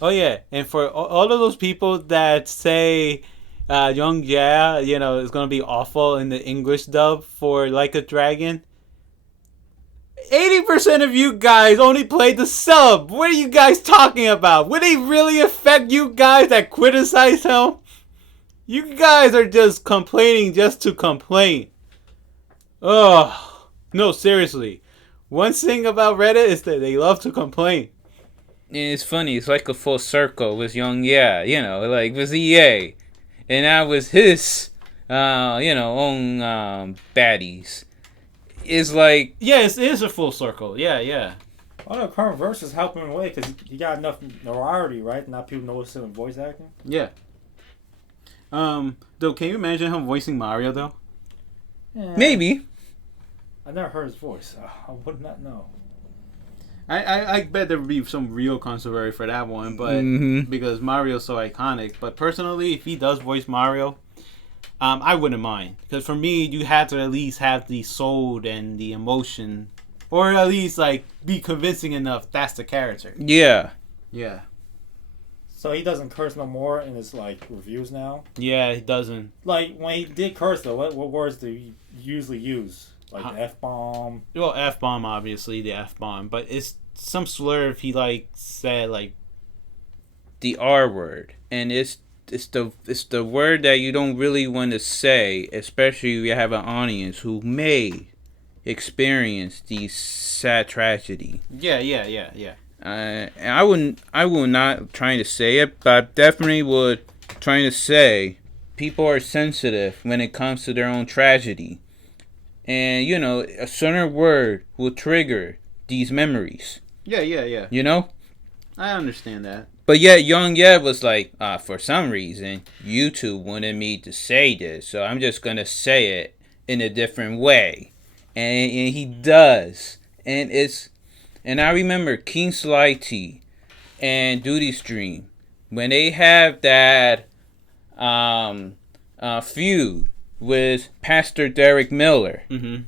Oh yeah, and for all of those people that say YongYea, is gonna be awful in the English dub for Like a Dragon. 80% of you guys only played the sub. What are you guys talking about? Would it really affect you guys that criticize him? You guys are just complaining just to complain. Oh, no, seriously. One thing about Reddit is that they love to complain. And it's funny. It's like a full circle with YongYea. You know, like with EA, and that was his, own baddies. It's like Yeah, it is a full circle. Yeah, yeah. Well, the current verse is helping him away because he got enough notoriety, right? Now people know what's in voice acting. Yeah. Though, can you imagine him voicing Mario, though? Yeah. maybe. I never heard his voice. I would not know. I bet there would be some real controversy for that one, but Mhm. because Mario's so iconic. But personally, if he does voice Mario, I wouldn't mind. Because for me, you have to at least have the soul and the emotion, or at least like be convincing enough that's the character. Yeah. Yeah. So he doesn't curse no more in his like reviews now. Yeah, he doesn't. Like when he did curse though, what words do you usually use? Like the F-bomb. Well, F-bomb, obviously, the F-bomb. But it's some slur if he, like, said, like... The R word, and it's the word that you don't really want to say, especially if you have an audience who may experience these sad tragedy. Yeah. And I will not trying to say it, but I definitely would trying to say people are sensitive when it comes to their own tragedy. And, a certain word will trigger these memories. Yeah. You know? I understand that. But yet, YongYea was like, for some reason, YouTube wanted me to say this, so I'm just going to say it in a different way. And he does. And I remember King Slighty and Duty Stream, when they have that feud with Pastor Derek Miller. Mm-hmm.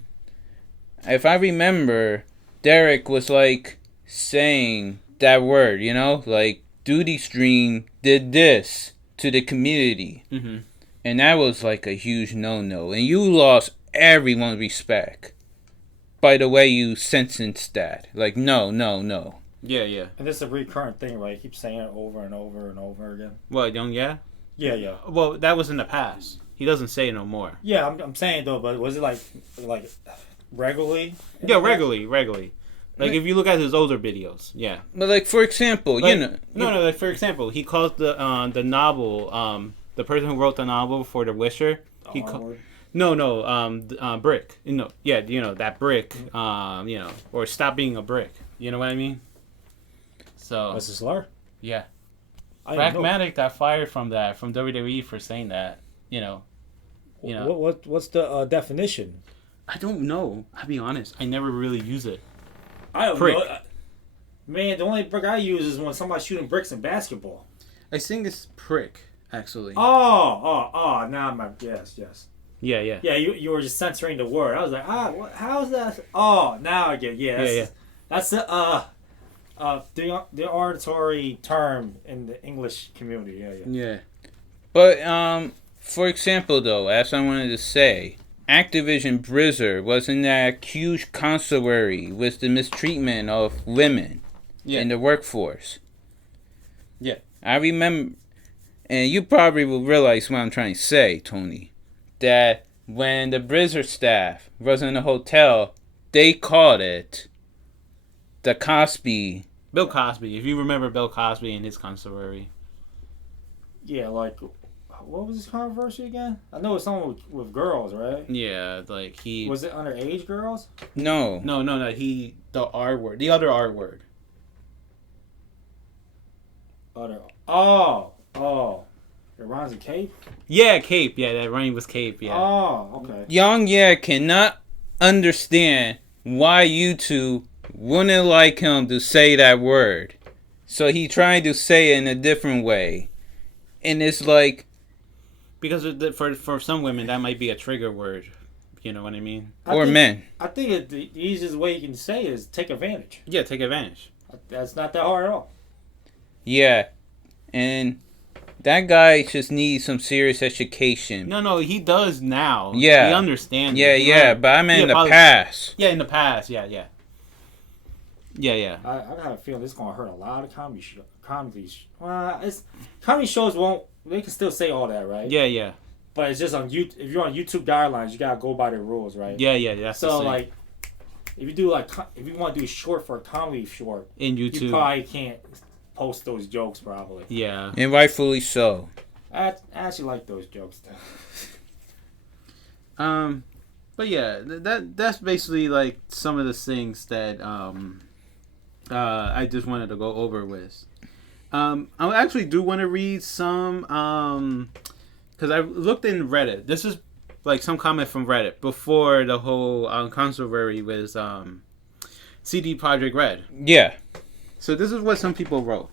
If I remember, Derek was like saying that word, like Duty Stream did this to the community. Mm-hmm. And that was like a huge no-no. And you lost everyone's respect by the way you sentenced that. Like, no. Yeah. And this is a recurrent thing, right? He keeps saying it over and over and over again. What, YongYea? Yeah. Well, that was in the past. He doesn't say it no more. Yeah, I'm saying though, but was it like regularly? Yeah, regularly. Like, if you look at his older videos, yeah. But like, for example, Like, No, like, for example, he calls the novel, the person who wrote the novel for The Wisher, Brick. That brick, or stop being a brick. You know what I mean? So, That's a slur? yeah. I didn't know. Pragmatic got fired from WWE for saying that, What's the definition? I don't know. I'll be honest. I never really use it. I don't Prick. know. Man, the only brick I use is when somebody's shooting bricks in basketball. I think it's prick, actually. Oh, now I'm yes. Yeah. Yeah, you were just censoring the word. I was like, how's that? Oh, now I get That's the oratory term in the English community. Yeah. But, for example, though, as I wanted to say, Activision Blizzard was in that huge controversy with the mistreatment of women in the workforce. Yeah. I remember, and you probably will realize what I'm trying to say, Tony, that when the Blizzard staff was in the hotel, they called it the Cosby. Bill Cosby. If you remember Bill Cosby and his controversy. Yeah, like, what was his controversy again? I know it's something with girls, right? Yeah, like he... Was it underage girls? No. No. The R word. The other R word. Oh. It rhymes with cape? Yeah, cape. Yeah, that rhyme was cape, yeah. Oh, okay. YongYea cannot understand why YouTube wouldn't like him to say that word. So he tried to say it in a different way. And it's like... Because for some women, that might be a trigger word. You know what I mean? Men. I think the easiest way you can say is take advantage. Yeah, take advantage. That's not that hard at all. Yeah. And that guy just needs some serious education. No, he does now. Yeah. He understands. Yeah, but I meant in the past. Yeah, in the past. Yeah. I got a feeling this is gonna hurt a lot of comedy shows. Comedy shows won't they can still say all that, right? Yeah, yeah. But it's just on you. If you're on YouTube guidelines, you gotta go by the rules, right? Yeah, yeah. That's the So same. like, if you do if you want to do short for a comedy short, in YouTube. you probably can't post those jokes probably. Yeah. And rightfully so. I actually like those jokes though. But yeah, that's basically like some of the things that I just wanted to go over with. I actually do want to read some because I looked in Reddit. This is like some comment from Reddit before the whole controversy with CD Projekt Red. Yeah. So this is what some people wrote.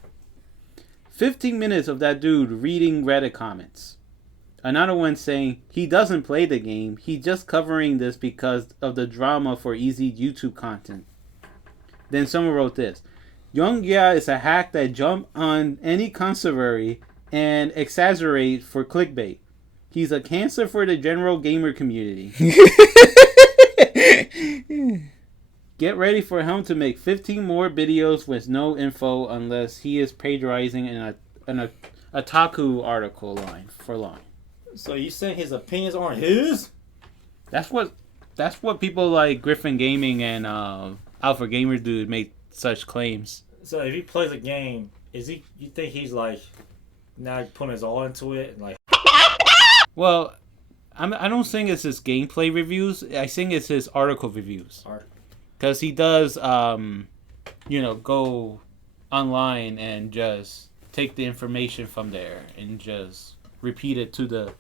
15 minutes of that dude reading Reddit comments. Another one saying, he doesn't play the game, he's just covering this because of the drama for easy YouTube content. Then someone wrote this. YongYea is a hack that jump on any controversy and exaggerate for clickbait. He's a cancer for the general gamer community. Get ready for him to make 15 more videos with no info unless he is plagiarizing an Otaku article line for line. So you saying his opinions aren't his? That's what people like Griffin Gaming and Alpha Gamer Dude make such claims. So if he plays a game, you think he's like now putting his all into it and like? Well, I don't think it's his gameplay reviews. I think it's his article reviews. Because he does, go online and just take the information from there and just repeat it to the,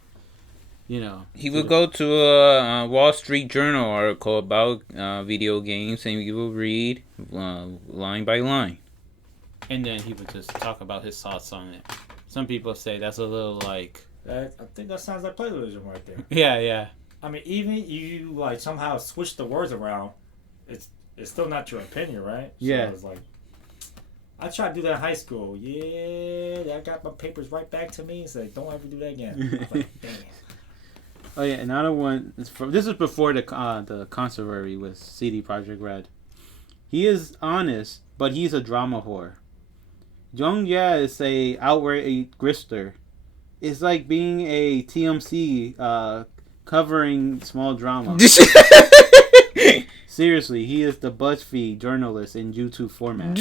He would go to a Wall Street Journal article about video games, and he will read line by line. And then he would just talk about his thoughts on it. Some people say that's a little like... I think that sounds like plagiarism right there. Yeah, yeah. I mean, even you like somehow switch the words around, it's still not your opinion, right? So yeah. It's like, I tried to do that in high school. Yeah, I got my papers right back to me and said, don't ever do that again. I was like, damn. Oh yeah, another one. This is before the controversy with CD Projekt Red. He is honest, but he's a drama whore. YongYea is a outright grifter. It's like being a TMC covering small drama. Seriously, he is the BuzzFeed journalist in YouTube format.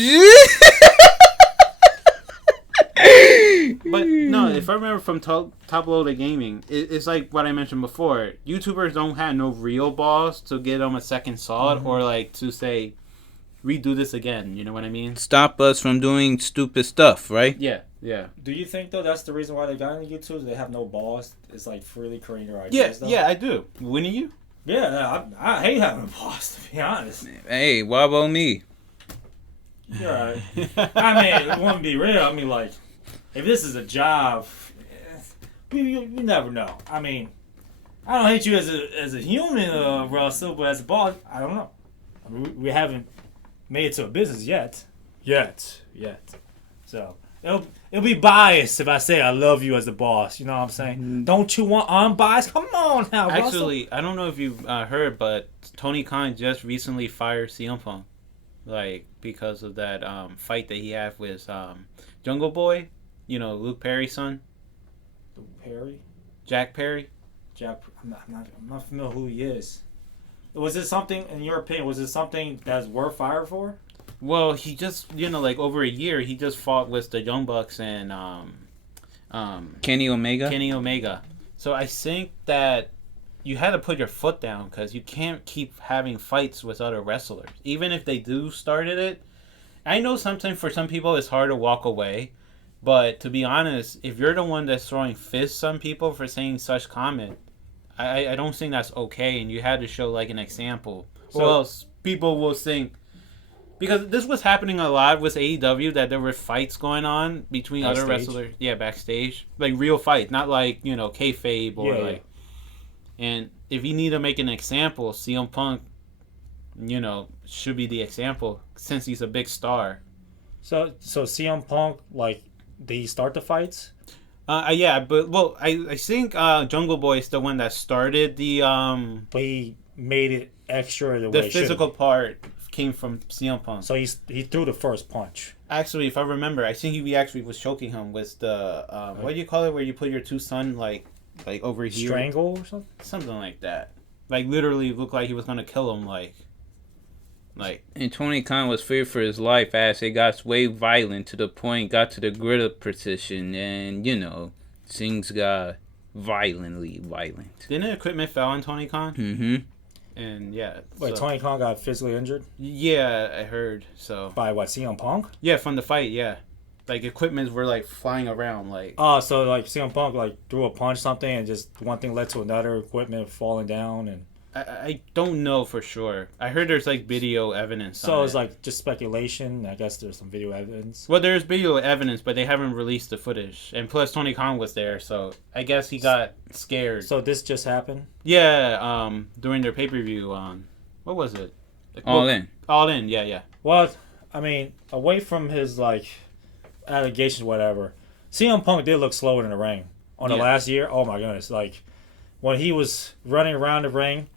But no, if I remember from Top Loaded Gaming, it's like what I mentioned before. YouTubers don't have no real balls to get them a second thought or like to say, redo this again. You know what I mean? Stop us from doing stupid stuff, right? Yeah, yeah. Do you think though that's the reason why they got into YouTube? They have no balls. It's like freely creating their ideas. Yeah, yeah, I do. Wouldn't you? Yeah, I hate having a boss, to be honest. Hey, what about me? You're right. I mean, it wouldn't be real. I mean, like, if this is a job, you never know. I mean, I don't hate you as a human, Russell, but as a boss, I don't know. I mean, we haven't made it to a business yet. So it'll be biased if I say I love you as a boss. You know what I'm saying? Don't you want unbiased? Come on now, Russell. Actually, I don't know if you've heard, but Tony Khan just recently fired CM Punk, like because of that fight that he had with Jungle Boy. You know, Luke Perry's son. Perry? Jack Perry. I'm not familiar who he is. Was it something, in your opinion, was it something that's worth firing for? Well, he just, like over a year, he just fought with the Young Bucks and Kenny Omega. Kenny Omega. So I think that you had to put your foot down because you can't keep having fights with other wrestlers, even if they do started it. I know sometimes for some people it's hard to walk away, but to be honest, if you're the one that's throwing fists on people for saying such comment, I don't think that's okay, and you had to show like an example. So else people will think, because this was happening a lot with AEW, that there were fights going on between backstage. Other wrestlers. Yeah, backstage. Like real fights, not like, kayfabe or like... And if you need to make an example, CM Punk, should be the example since he's a big star. So CM Punk, like, did he start the fights? Yeah, but I think Jungle Boy is the one that started the But he made it extra the physical part came from CM Punk. So he threw the first punch. Actually, if I remember, I think he actually was choking him with the what do you call it, where you put your two son like over here, Strangle or something like that. Like literally looked like he was gonna kill him. Like. And Tony Khan was feared for his life as it got way violent to the point got to the griddle position, and things got violent. Didn't equipment fell on Tony Khan? Mm-hmm. And yeah. Wait, Tony Khan got physically injured? Yeah, I heard so. By what, CM Punk? Yeah, from the fight, yeah. Like equipment were like flying around, like. Oh, so like CM Punk like threw a punch something, and just one thing led to another, equipment falling down, and. I don't know for sure. I heard there's like video evidence. So it's like just speculation. I guess there's some video evidence. Well, there's video evidence, but they haven't released the footage. And plus, Tony Khan was there, so I guess he got scared. So this just happened? Yeah, during their pay-per-view what was it? All In. All In, yeah. Well, I mean, away from his like allegations, whatever, CM Punk did look slower in the ring on the last year. Oh my goodness! Like when he was running around the ring.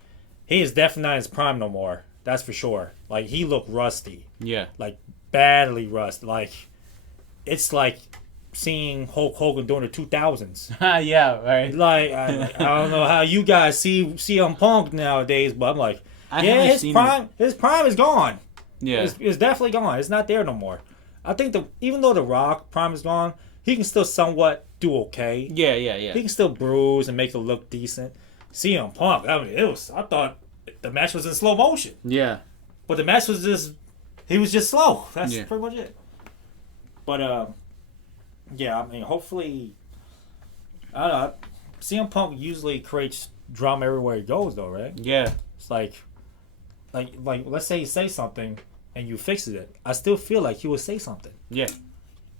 He is definitely not in his prime no more. That's for sure. Like, he looked rusty. Yeah. Like, badly rusty. Like, it's like seeing Hulk Hogan during the 2000s. Yeah, right. Like, I don't know how you guys see CM Punk nowadays, but I'm like, his prime is gone. Yeah. It's definitely gone. It's not there no more. I think even though The Rock prime is gone, he can still somewhat do okay. Yeah. He can still bruise and make it look decent. CM Punk, I mean, I thought the match was in slow motion. Yeah. But the match was he was just slow. That's pretty much it. But, yeah, I mean, hopefully, I don't know, CM Punk usually creates drama everywhere he goes, though, right? Yeah. It's like, let's say he says something and you fix it. I still feel like he would say something. Yeah.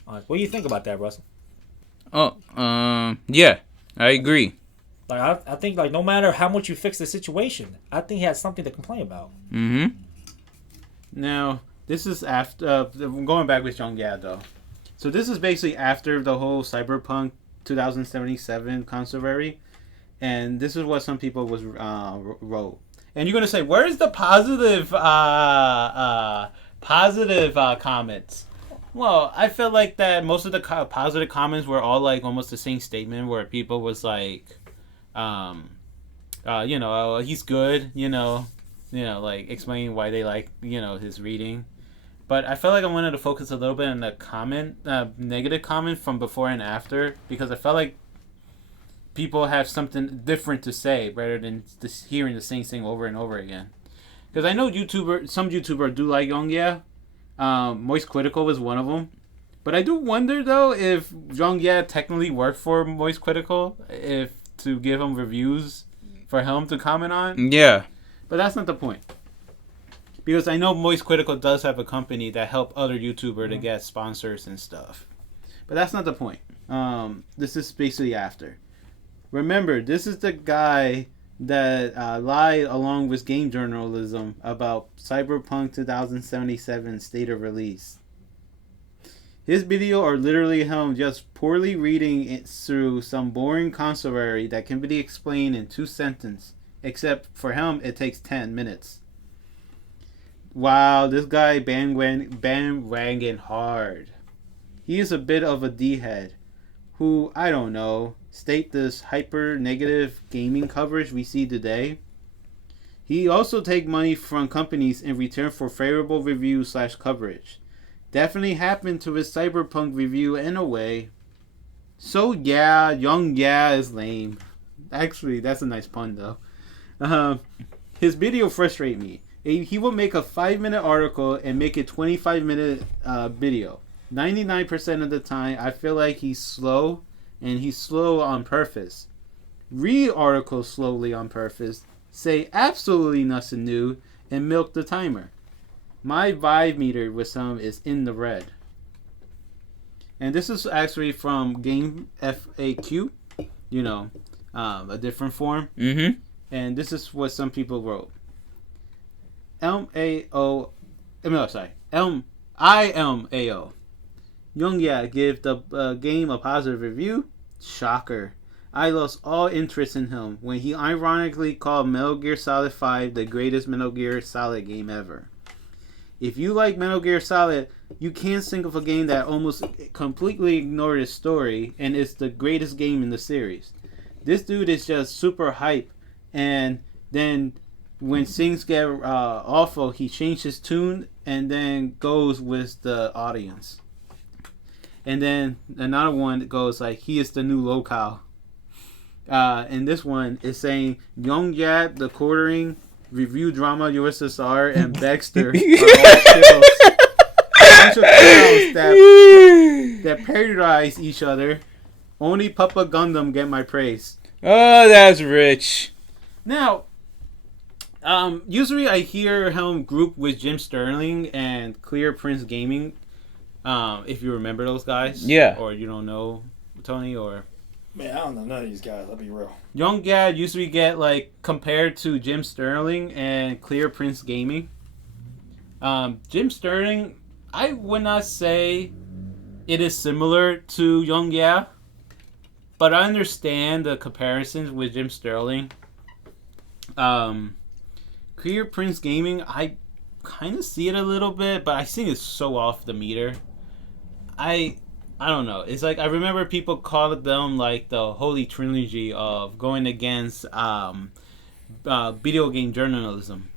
What do you think about that, Russell? Oh, yeah, I agree. Like, I think, like, no matter how much you fix the situation, I think he has something to complain about. Mm-hmm. Now, this is after... going back with YongYea, though. So, this is basically after the whole Cyberpunk 2077 controversy. And this is what some people wrote. And you're going to say, where's the positive comments? Well, I felt like that most of the positive comments were all, like, almost the same statement where people was like... he's good, like explaining why they like, his reading. But I felt like I wanted to focus a little bit on the negative comment from before and after, because I felt like people have something different to say rather than just hearing the same thing over and over again. Because I know some YouTubers do like YongYea. Moist Critical was one of them. But I do wonder, though, if YongYea technically worked for Moist Critical, to give him reviews for him to comment on. Yeah. But that's not the point. Because I know Moist Critical does have a company that help other YouTubers to get sponsors and stuff. But that's not the point. This is basically after. Remember, this is the guy that lied along with game journalism about Cyberpunk 2077 state of release. His video are literally him just poorly reading it through some boring controversy that can be explained in 2 sentences. Except for him, it takes 10 minutes. Wow, this guy bandwagon hard. He is a bit of a D-head who, I don't know, state this hyper-negative gaming coverage we see today. He also take money from companies in return for favorable reviews/coverage. Definitely happened to his Cyberpunk review in a way. So yeah, YongYea is lame. Actually, that's a nice pun though. His video frustrate me. He will make a 5-minute article and make a 25-minute video. 99% of the time, I feel like he's slow, and he's slow on purpose. Read articles slowly on purpose, say absolutely nothing new, and milk the timer. My vibe meter with some is in the red. And this is actually from Game FAQ, a different form. Mm-hmm. And this is what some people wrote. IMAO. YongYea give the game a positive review? Shocker. I lost all interest in him when he ironically called Metal Gear Solid 5 the greatest Metal Gear Solid game ever. If you like Metal Gear Solid, you can't think of a game that almost completely ignored its story and it's the greatest game in the series. This dude is just super hype, and then when things get awful, he changes his tune and then goes with the audience. And then another one goes like, he is the new locale. And this one is saying, YongYea, The Quartering, Review Drama USSR, and Baxter are all kills. A bunch of clowns that parodize each other. Only Papa Gundam get my praise. Oh, that's rich. Now, usually I hear him group with Jim Sterling and Clear Prince Gaming. If you remember those guys. Yeah. Or you don't know Tony, or... Man, I don't know none of these guys. I'll be real. YongYea usually get like compared to Jim Sterling and Clear Prince Gaming. Jim Sterling, I would not say it is similar to YongYea, but I understand the comparisons with Jim Sterling. Clear Prince Gaming, I kind of see it a little bit, but I think it's so off the meter. I don't know. It's like I remember people called them like the holy trilogy of going against video game journalism,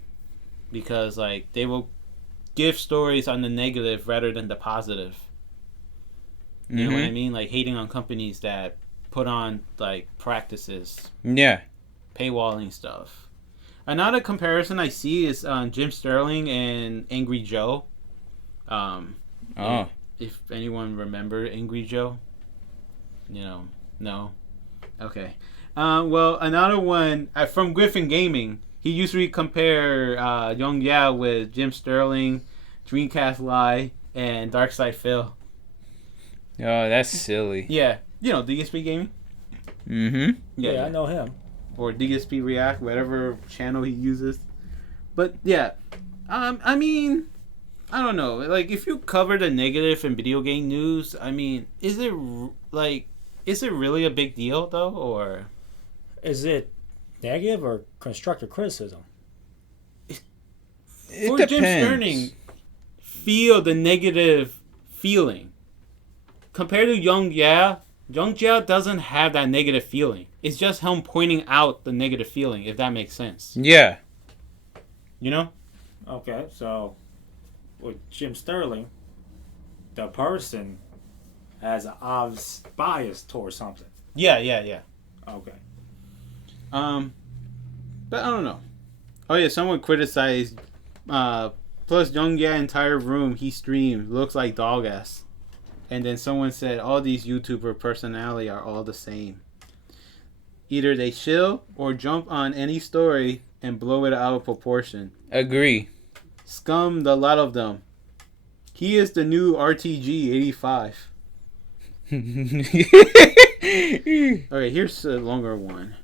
because like they will give stories on the negative rather than the positive. You know what I mean? Like hating on companies that put on like practices, paywalling stuff. Another comparison I see is Jim Sterling and Angry Joe. If anyone remember Angry Joe, no. Okay. Well, another one from Griffin Gaming. He usually compare YongYea with Jim Sterling, Dreamcast Live, and Darkside Phil. Oh, that's silly. Yeah, DSP Gaming. Yeah, I know him. Or DSP React, whatever channel he uses. But yeah, I mean, I don't know. Like, if you cover the negative in video game news, I mean, is it really a big deal though, or is it negative or constructive criticism? It for depends. Jim Sterling, feel the negative feeling compared to YongYea. YongYea doesn't have that negative feeling. It's just him pointing out the negative feeling, if that makes sense. Yeah. Okay, so with Jim Sterling, the person has an obvious bias towards something. Yeah. Okay. But I don't know. Oh yeah, someone criticized. Plus, YongYea entire room he streamed looks like dog ass. And then someone said all these YouTuber personality are all the same. Either they chill or jump on any story and blow it out of proportion. Agree. Scum the lot of them. He is the new RTG 85. Okay, here's a longer one.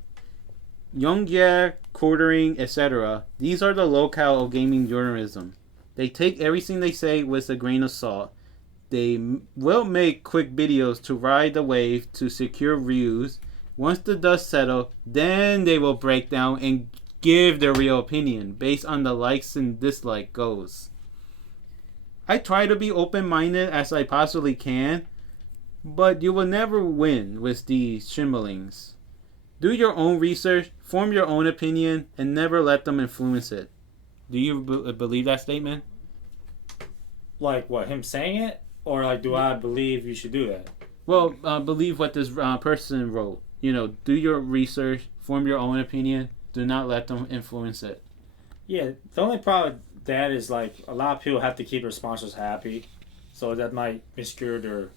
YongYea, Quartering, etc. These are the locale of gaming journalism. They take everything they say with a grain of salt. They will make quick videos to ride the wave to secure views. Once the dust settles, then they will break down and give their real opinion based on the likes and dislike goes. I try to be open-minded as I possibly can, but you will never win with these shimmelings. Do your own research, form your own opinion, and never let them influence it. Do you believe that statement? Like what, him saying it? Or like, do I believe you should do that? Well, believe what this person wrote. Do your research, form your own opinion. Do not let them influence it. Yeah, the only problem with that is like a lot of people have to keep their sponsors happy, so that might obscure their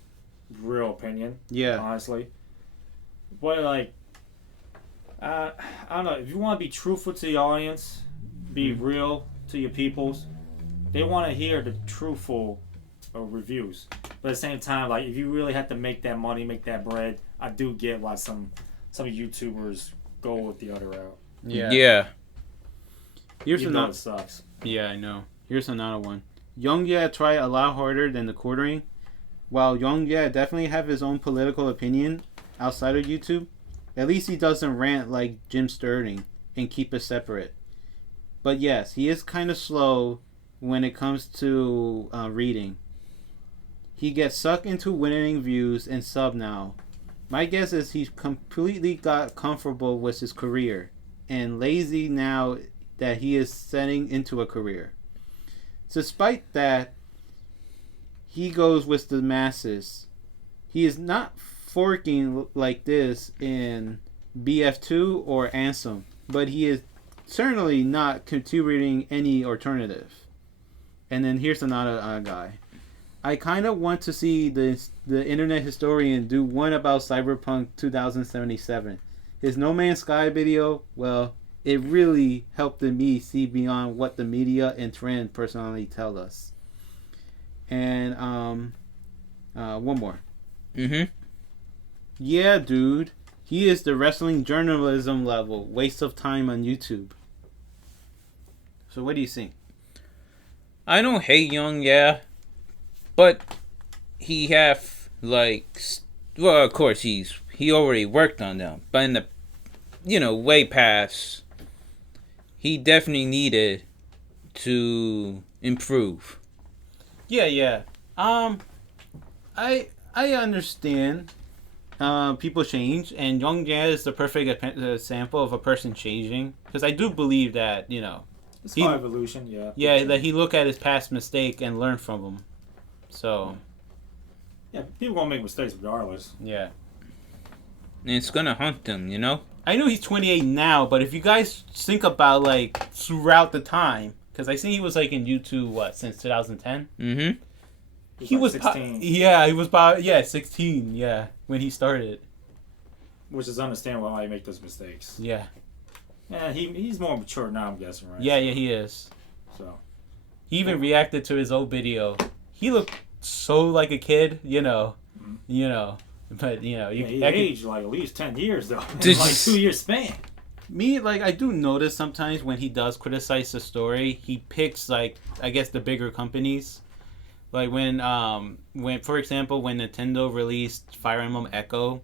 real opinion. Yeah, honestly. But like, I don't know. If you want to be truthful to the audience, be real to your peoples, they want to hear the truthful reviews. But at the same time, like if you really have to make that money, make that bread, I do get why some YouTubers go with the other route. Yeah. Here's It another. sucks. Yeah, I know. Here's another one. YongYea tried a lot harder than the Quartering. While YongYea definitely have his own political opinion outside of YouTube, at least he doesn't rant like Jim Sterling and keep it separate. But yes, he is kind of slow when it comes to reading. He gets sucked into winning views and sub now. My guess is he's completely got comfortable with his career and lazy now that he is setting into a career. Despite that, he goes with the masses. He is not forking like this in BF2 or Ansem, but he is certainly not contributing any alternative. And then here's another guy. I kind of want to see the internet historian do one about Cyberpunk 2077. His No Man's Sky video, well, it really helped me see beyond what the media and trend personally tell us. And one more. Yeah, dude. He is the wrestling journalism level waste of time on YouTube. So what do you think? I don't hate YongYea, but he have well, of course he already worked on them, but in the way past, he definitely needed to improve. Yeah. I understand. People change, and YongYea is the perfect example of a person changing. Because I do believe that It's called evolution, yeah. Yeah, that he look at his past mistake and learn from them. So. Yeah, people gonna make mistakes regardless. Yeah. And it's gonna haunt them, I know he's 28 now, but if you guys think about throughout the time, because I think he was in YouTube since 2010. Mm-hmm. He was 16. He was about 16. Yeah, when he started. Which is understandable why he make those mistakes. Yeah. Yeah, he's more mature now, I'm guessing, right? Yeah, he is. So. He even reacted to his old video. He looked so like a kid, But he aged at least 10 years though. In 2 years span. Me, I do notice sometimes when he does criticize the story, he picks I guess the bigger companies. When for example when Nintendo released Fire Emblem Echo,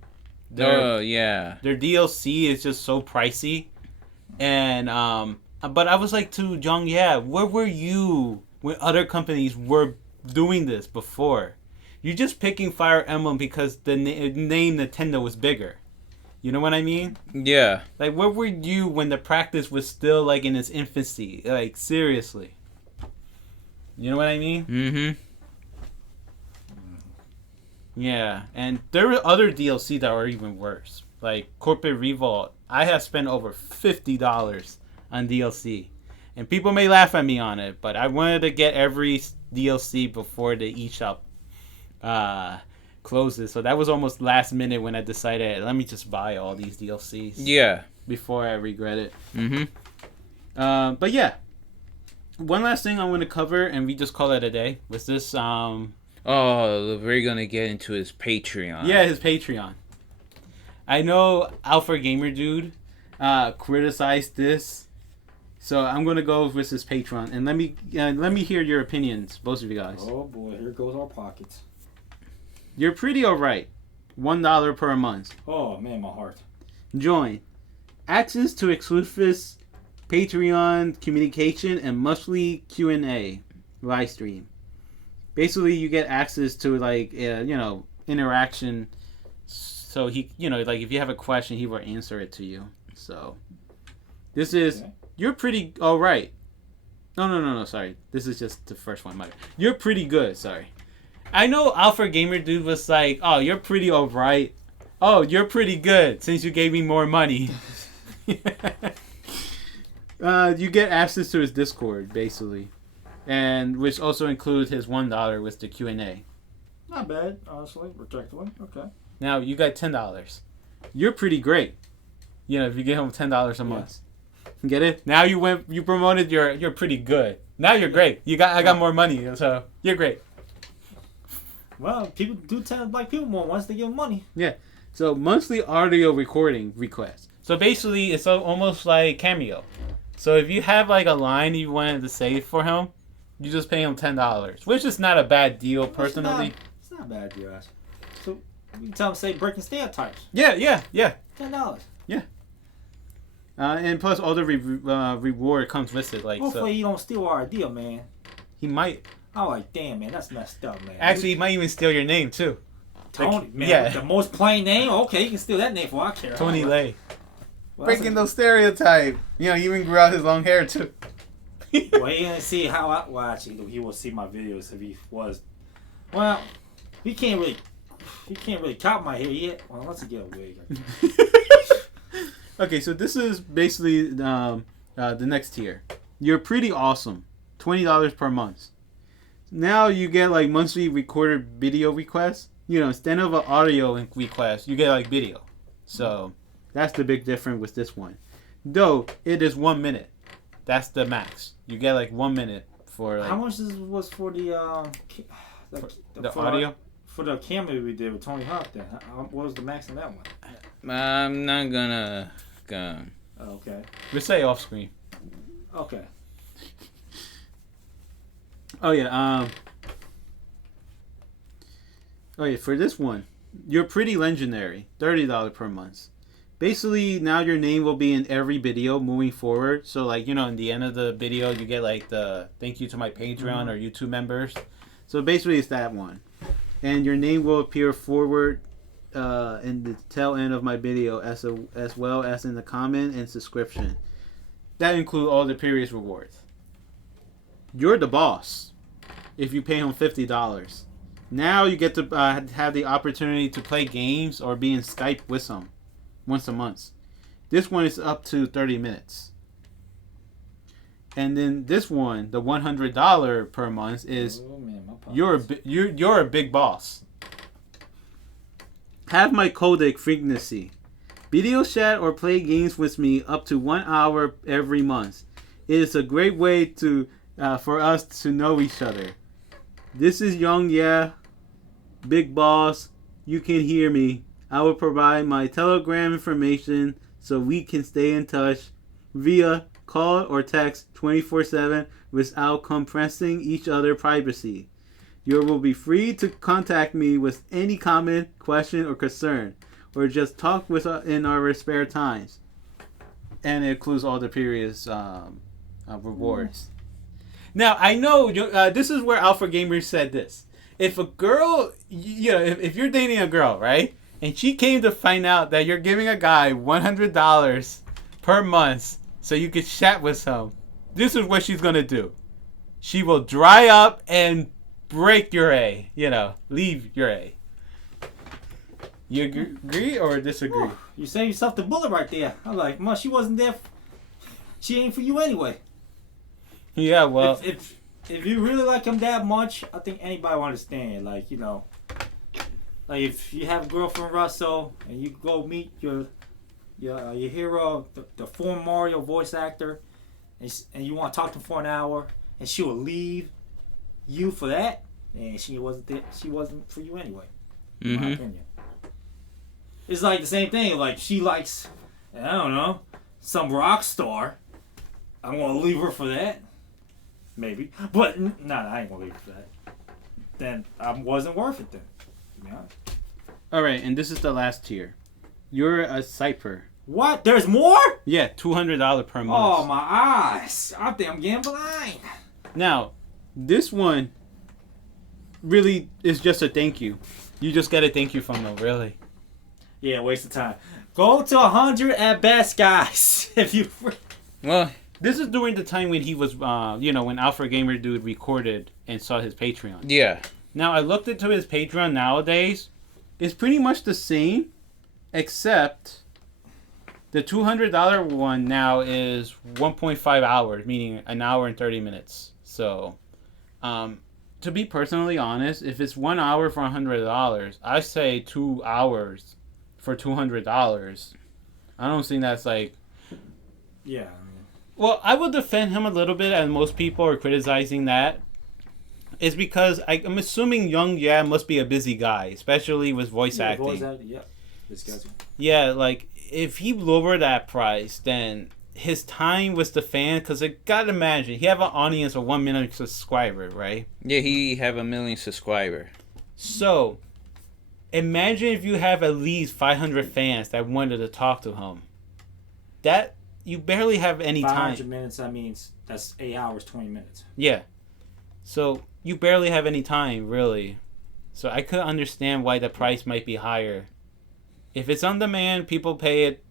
their DLC is just so pricey, and but I was to YongYea, where were you when other companies were doing this before? You're just picking Fire Emblem because the name Nintendo was bigger. You know what I mean? Yeah. Where were you when the practice was still in its infancy? Seriously. You know what I mean? Mm-hmm. Yeah, and there were other DLC that are even worse. Corporate Revolt. I have spent over $50 on DLC. And people may laugh at me on it, but I wanted to get every DLC before the eShop closes. So that was almost last minute when I decided, let me just buy all these DLCs. Yeah. Before I regret it. Mm-hmm. But yeah. One last thing I want to cover, and we just call it a day, was this... Oh, we're going to get into his Patreon. Yeah, his Patreon. I know Alpha Gamer Dude criticized this, so I'm going to go with his Patreon. And let me hear your opinions, both of you guys. Oh boy, here goes our pockets. You're pretty alright. $1 per month. Oh man, my heart. Join. Access to exclusive Patreon communication and monthly Q&A live stream. Basically, you get access to interaction. So he, if you have a question, he will answer it to you. So this is you're pretty all right. No, sorry. This is just the first one. You're pretty good. Sorry. I know Alpha Gamer Dude was like, "Oh, you're pretty all right. Oh, you're pretty good since you gave me more money." You get access to his Discord, basically. And which also includes his $1 with the Q&A. Not bad, honestly. Respectfully. Okay. Now you got $10. You're pretty great. If you get him $10 a month. Get it? Now you promoted you're pretty good. Now you're great. I got more money, so you're great. Well, people do tend to like people more once they give them money. Yeah. So monthly audio recording requests. So basically it's almost like Cameo. So if you have a line you wanted to say for him, you just pay him $10, which is not a bad deal, personally. It's not a bad deal, actually. So you can tell him, say, breaking stereotypes. Yeah. $10. Yeah. And plus, all the reward comes with it. Hopefully you don't steal our idea, man. He might. I'm like, damn, man, that's messed up, man. Actually, he might even steal your name, too. Tony, man, yeah. the most plain name? Okay, you can steal that name for all I care. Tony Lay. Well, Breaking those stereotypes. You know, he even grew out his long hair, too. Well, he didn't see how I... Well, actually, he will see my videos if he was... Well, he can't really cop my hair yet. Well, unless he get a wig. Okay, so this is basically the next tier. You're pretty awesome. $20 per month. Now you get like monthly recorded video requests. You know, instead of an audio request, you get like video. So that's the big difference with this one. Though it is 1 minute. That's the max. You get like 1 minute for like. How much was for the audio? For the camera we did with Tony Hawk then? What was the max on that one? I'm not gonna go. Oh, okay. Let's say off screen. Okay. Oh yeah. Oh yeah. For this one, you're pretty legendary. $30 per month. Basically, now your name will be in every video moving forward. So, like, you know, in the end of the video, you get like the thank you to my Patreon or YouTube members. So basically, it's that one, and your name will appear forward in the tail end of my video, as well as in the comment and subscription. That includes all the previous rewards. You're the boss if you pay him $50. Now you get to have the opportunity to play games or be in Skype with him once a month. This one is up to 30 minutes. And then this one, the $100 per month, is you're a big boss. Have my codec frequency. Video chat or play games with me up to 1 hour every month. It is a great way to for us to know each other. This is YongYea, Big Boss. You can hear me. I will provide my Telegram information so we can stay in touch via call or text 24/7 without compressing each other's privacy. You will be free to contact me with any comment, question, or concern, or just talk with in our spare times. And it includes all the previous rewards. Now, I know this is where Alpha Gamer said this. If a girl, you know, if you're dating a girl, right? And she came to find out that you're giving a guy $100 per month so you could chat with him, this is what she's going to do. She will dry up and break your A. You know, leave your A. You agree or disagree? You saved yourself the bullet right there. I'm like, Ma, she wasn't there. She ain't for you anyway. Yeah, well. If you really like him that much, I think anybody will understand. Like, you know, like if you have a girlfriend, Russell, and you go meet your hero, the former Mario voice actor, and you want to talk to him for an hour, and she will leave you for that, and she wasn't there. She wasn't for you anyway. In my opinion. It's like the same thing. Like she likes, I don't know, some rock star. I'm gonna leave her for that. Maybe, but I ain't gonna leave her for that. Then I wasn't worth it. Then, to be honest. All right, and this is the last tier. You're a Cypher. What? There's more? Yeah, $200 per month. Oh my eyes! I think I'm getting blind. Now, this one really is just a thank you. You just get a thank you from them, really. Yeah, waste of time. Go to 100 at best, guys. If you. Well. This is during the time when he was, when Alpha Gamer Dude recorded and saw his Patreon. Yeah. Now, I looked into his Patreon nowadays. It's pretty much the same, except the $200 one now is 1.5 hours, meaning an hour and 30 minutes. So, to be personally honest, if it's 1 hour for $100, I say 2 hours for $200. I don't think that's like... Yeah. Well, I will defend him a little bit, and most people are criticizing that. It's because I'm assuming YongYea must be a busy guy, especially with voice acting. This guy's... Yeah, like, if he lowered that price, then his time with the fan, because I gotta imagine, he have an audience of 1 million subscribers, right? Yeah, he have 1 million subscribers. So, imagine if you have at least 500 fans that wanted to talk to him. That... You barely have any 500 time. minutes, that means that's 8 hours, 20 minutes. Yeah. So you barely have any time, really. So I could understand why the price might be higher. If it's on demand, people pay it,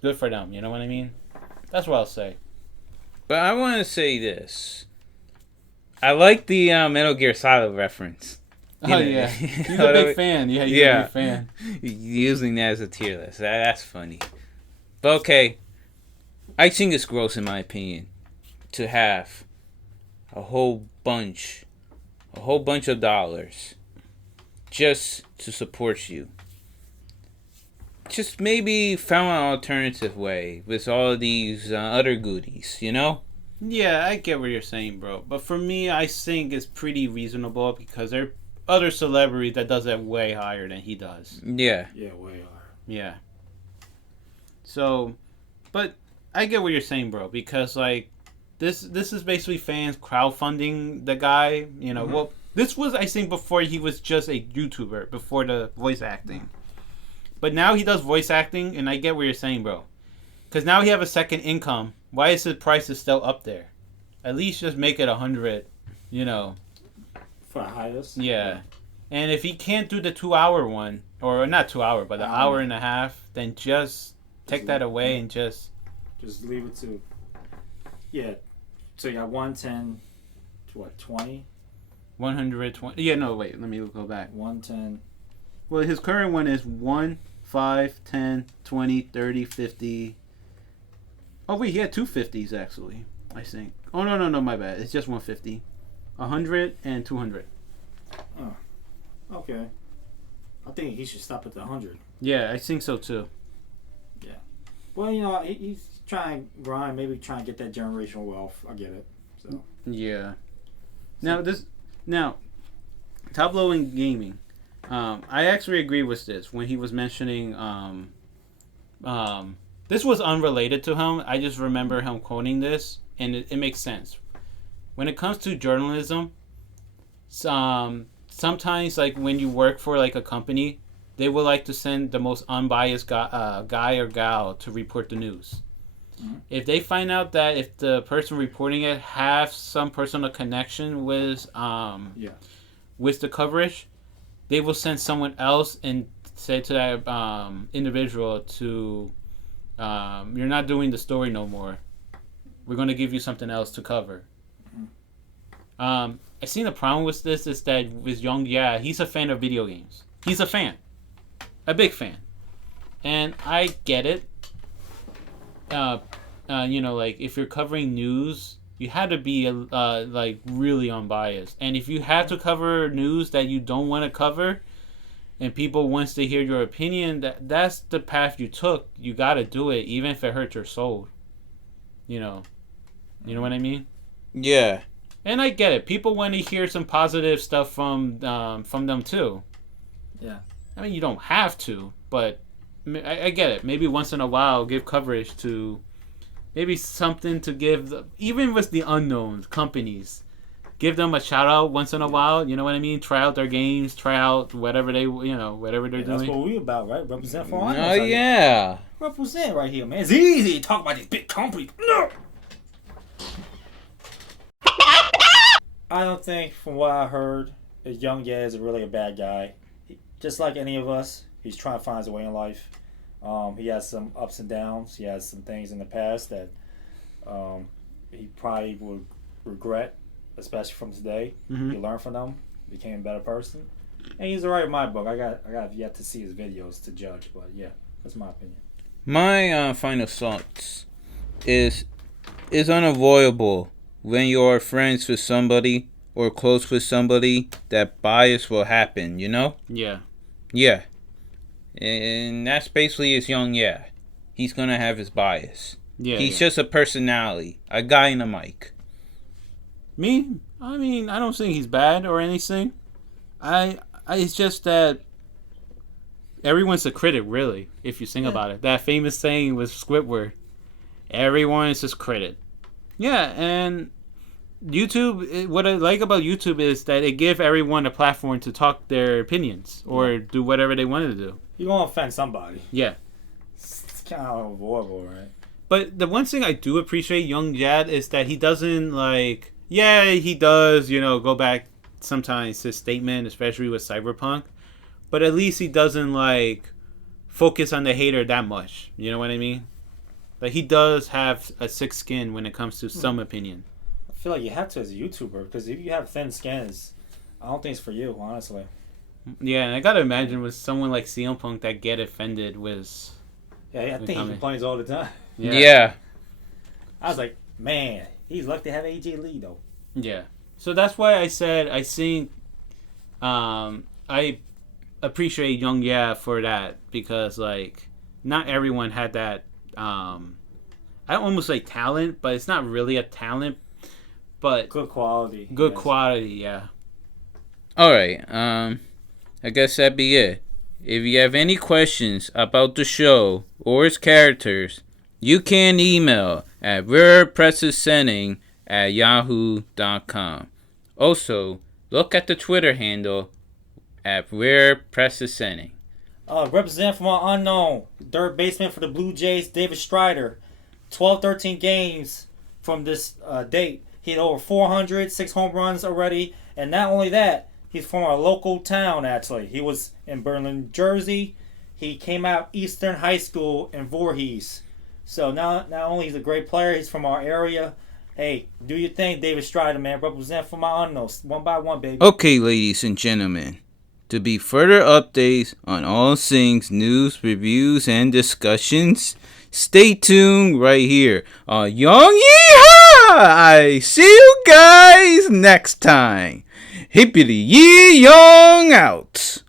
good for them. You know what I mean? That's what I'll say. But I want to say this. I like the Metal Gear Solid reference. Yeah. He's a big fan. Yeah, he's a big fan. Using that as a tier list. That's funny. But okay. I think it's gross, in my opinion, to have a whole bunch of dollars just to support you. Just maybe found an alternative way with all of these other goodies, Yeah, I get what you're saying, bro. But for me, I think it's pretty reasonable because there are other celebrities that does that way higher than he does. Yeah. Yeah, way higher. Yeah. So, but I get what you're saying, bro, because like this is basically fans crowdfunding the guy. Well, this was, I think, before he was just a YouTuber, before the voice acting. But now he does voice acting, and I get what you're saying, bro. Because now he have a second income. Why is his price still up there? At least just make it 100, For the highest? Yeah. And if he can't do the 2-hour one, or not 2 hour, but an hour and a half, then just take that away and just leave it to, yeah. So you got 110 to what, 20? 120. Yeah, no, wait. Let me go back. 110. Well, his current one is 1, 5, 10, 20, 30, 50. Oh, wait, he had 250s, actually, I think. Oh, no, my bad. It's just 150. 100 and 200. Oh, okay. I think he should stop at the 100. Yeah, I think so, too. Yeah. Well, he's trying to grind, maybe trying to get that generational wealth. I get it. So. Yeah. Now, Tableau in gaming. I actually agree with this when he was mentioning this was unrelated to him. I just remember him quoting this, and it makes sense. When it comes to journalism, sometimes like when you work for like a company, they would like to send the most unbiased guy or gal to report the news. Mm-hmm. If they find out that if the person reporting it have some personal connection with the coverage, they will send someone else and say to that individual to, you're not doing the story no more. We're going to give you something else to cover. Mm-hmm. I seen the problem with this is that with YongYea, he's a fan of video games. He's a fan. A big fan. And I get it. Like if you're covering news, you have to be like really unbiased. And if you have to cover news that you don't want to cover, and people wants to hear your opinion, that's the path you took. You got to do it, even if it hurts your soul. You know what I mean? Yeah. And I get it. People want to hear some positive stuff from them too. Yeah. I mean, you don't have to, but I get it. Maybe once in a while, give coverage to maybe something to give, even with the unknown companies, give them a shout out once in a while. You know what I mean? Try out their games, try out whatever whatever they're doing. That's what we about, right? Represent for us. Oh yeah. Represent right here, man. It's easy to talk about these big companies. No. I don't think, from what I heard, that YongYea is really a bad guy. Just like any of us, he's trying to find his way in life. He has some ups and downs. He has some things in the past that he probably would regret, especially from today. Mm-hmm. He learned from them, became a better person, and he's alright in my book. I got yet to see his videos to judge, but yeah, that's my opinion. My final thoughts is unavoidable when you're friends with somebody or close with somebody that bias will happen. Yeah. Yeah. And that's basically his YongYea. He's gonna have his bias. Yeah. He's just a personality, a guy in a mic. Me? I mean, I don't think he's bad or anything. It's just that everyone's a critic, really, if you think about it. That famous saying with Squidward, everyone is just critic. Yeah, and YouTube, what I like about YouTube is that it gives everyone a platform to talk their opinions or do whatever they wanted to do. You're going to offend somebody. Yeah. It's kind of avoidable, right? But the one thing I do appreciate YongYea is that he doesn't, like, yeah, he does, go back sometimes his statement, especially with Cyberpunk. But at least he doesn't like focus on the hater that much. You know what I mean? Like he does have a thick skin when it comes to some opinion. I feel like you have to as a YouTuber because if you have thin skins, I don't think it's for you, honestly. Yeah, and I gotta imagine with someone like CM Punk that get offended with. Yeah, I think he complains all the time. Yeah. I was like, man, he's lucky to have AJ Lee though. Yeah. So that's why I said I think I appreciate YongYea for that because like not everyone had that I almost like talent, but it's not really a talent, but Good quality. good quality, yeah. All right. I guess that'd be it. If you have any questions about the show or its characters, you can email at rarepressesending@yahoo.com. Also, look at the Twitter handle at rarepressesending. Represent from our unknown third baseman for the Blue Jays, David Strider. 12-13 games from this date. He had over 400, 6 home runs already. And not only that, he's from our local town, actually. He was in Berlin, Jersey. He came out Eastern High School in Voorhees. So not only he's a great player, he's from our area. Hey, do your thing, David Strider, man. Represent for my unknowns. One by one, baby. Okay, ladies and gentlemen. To be further updates on all things news, reviews, and discussions, stay tuned right here on YongYea! I see you guys next time. Hippity yee yong out.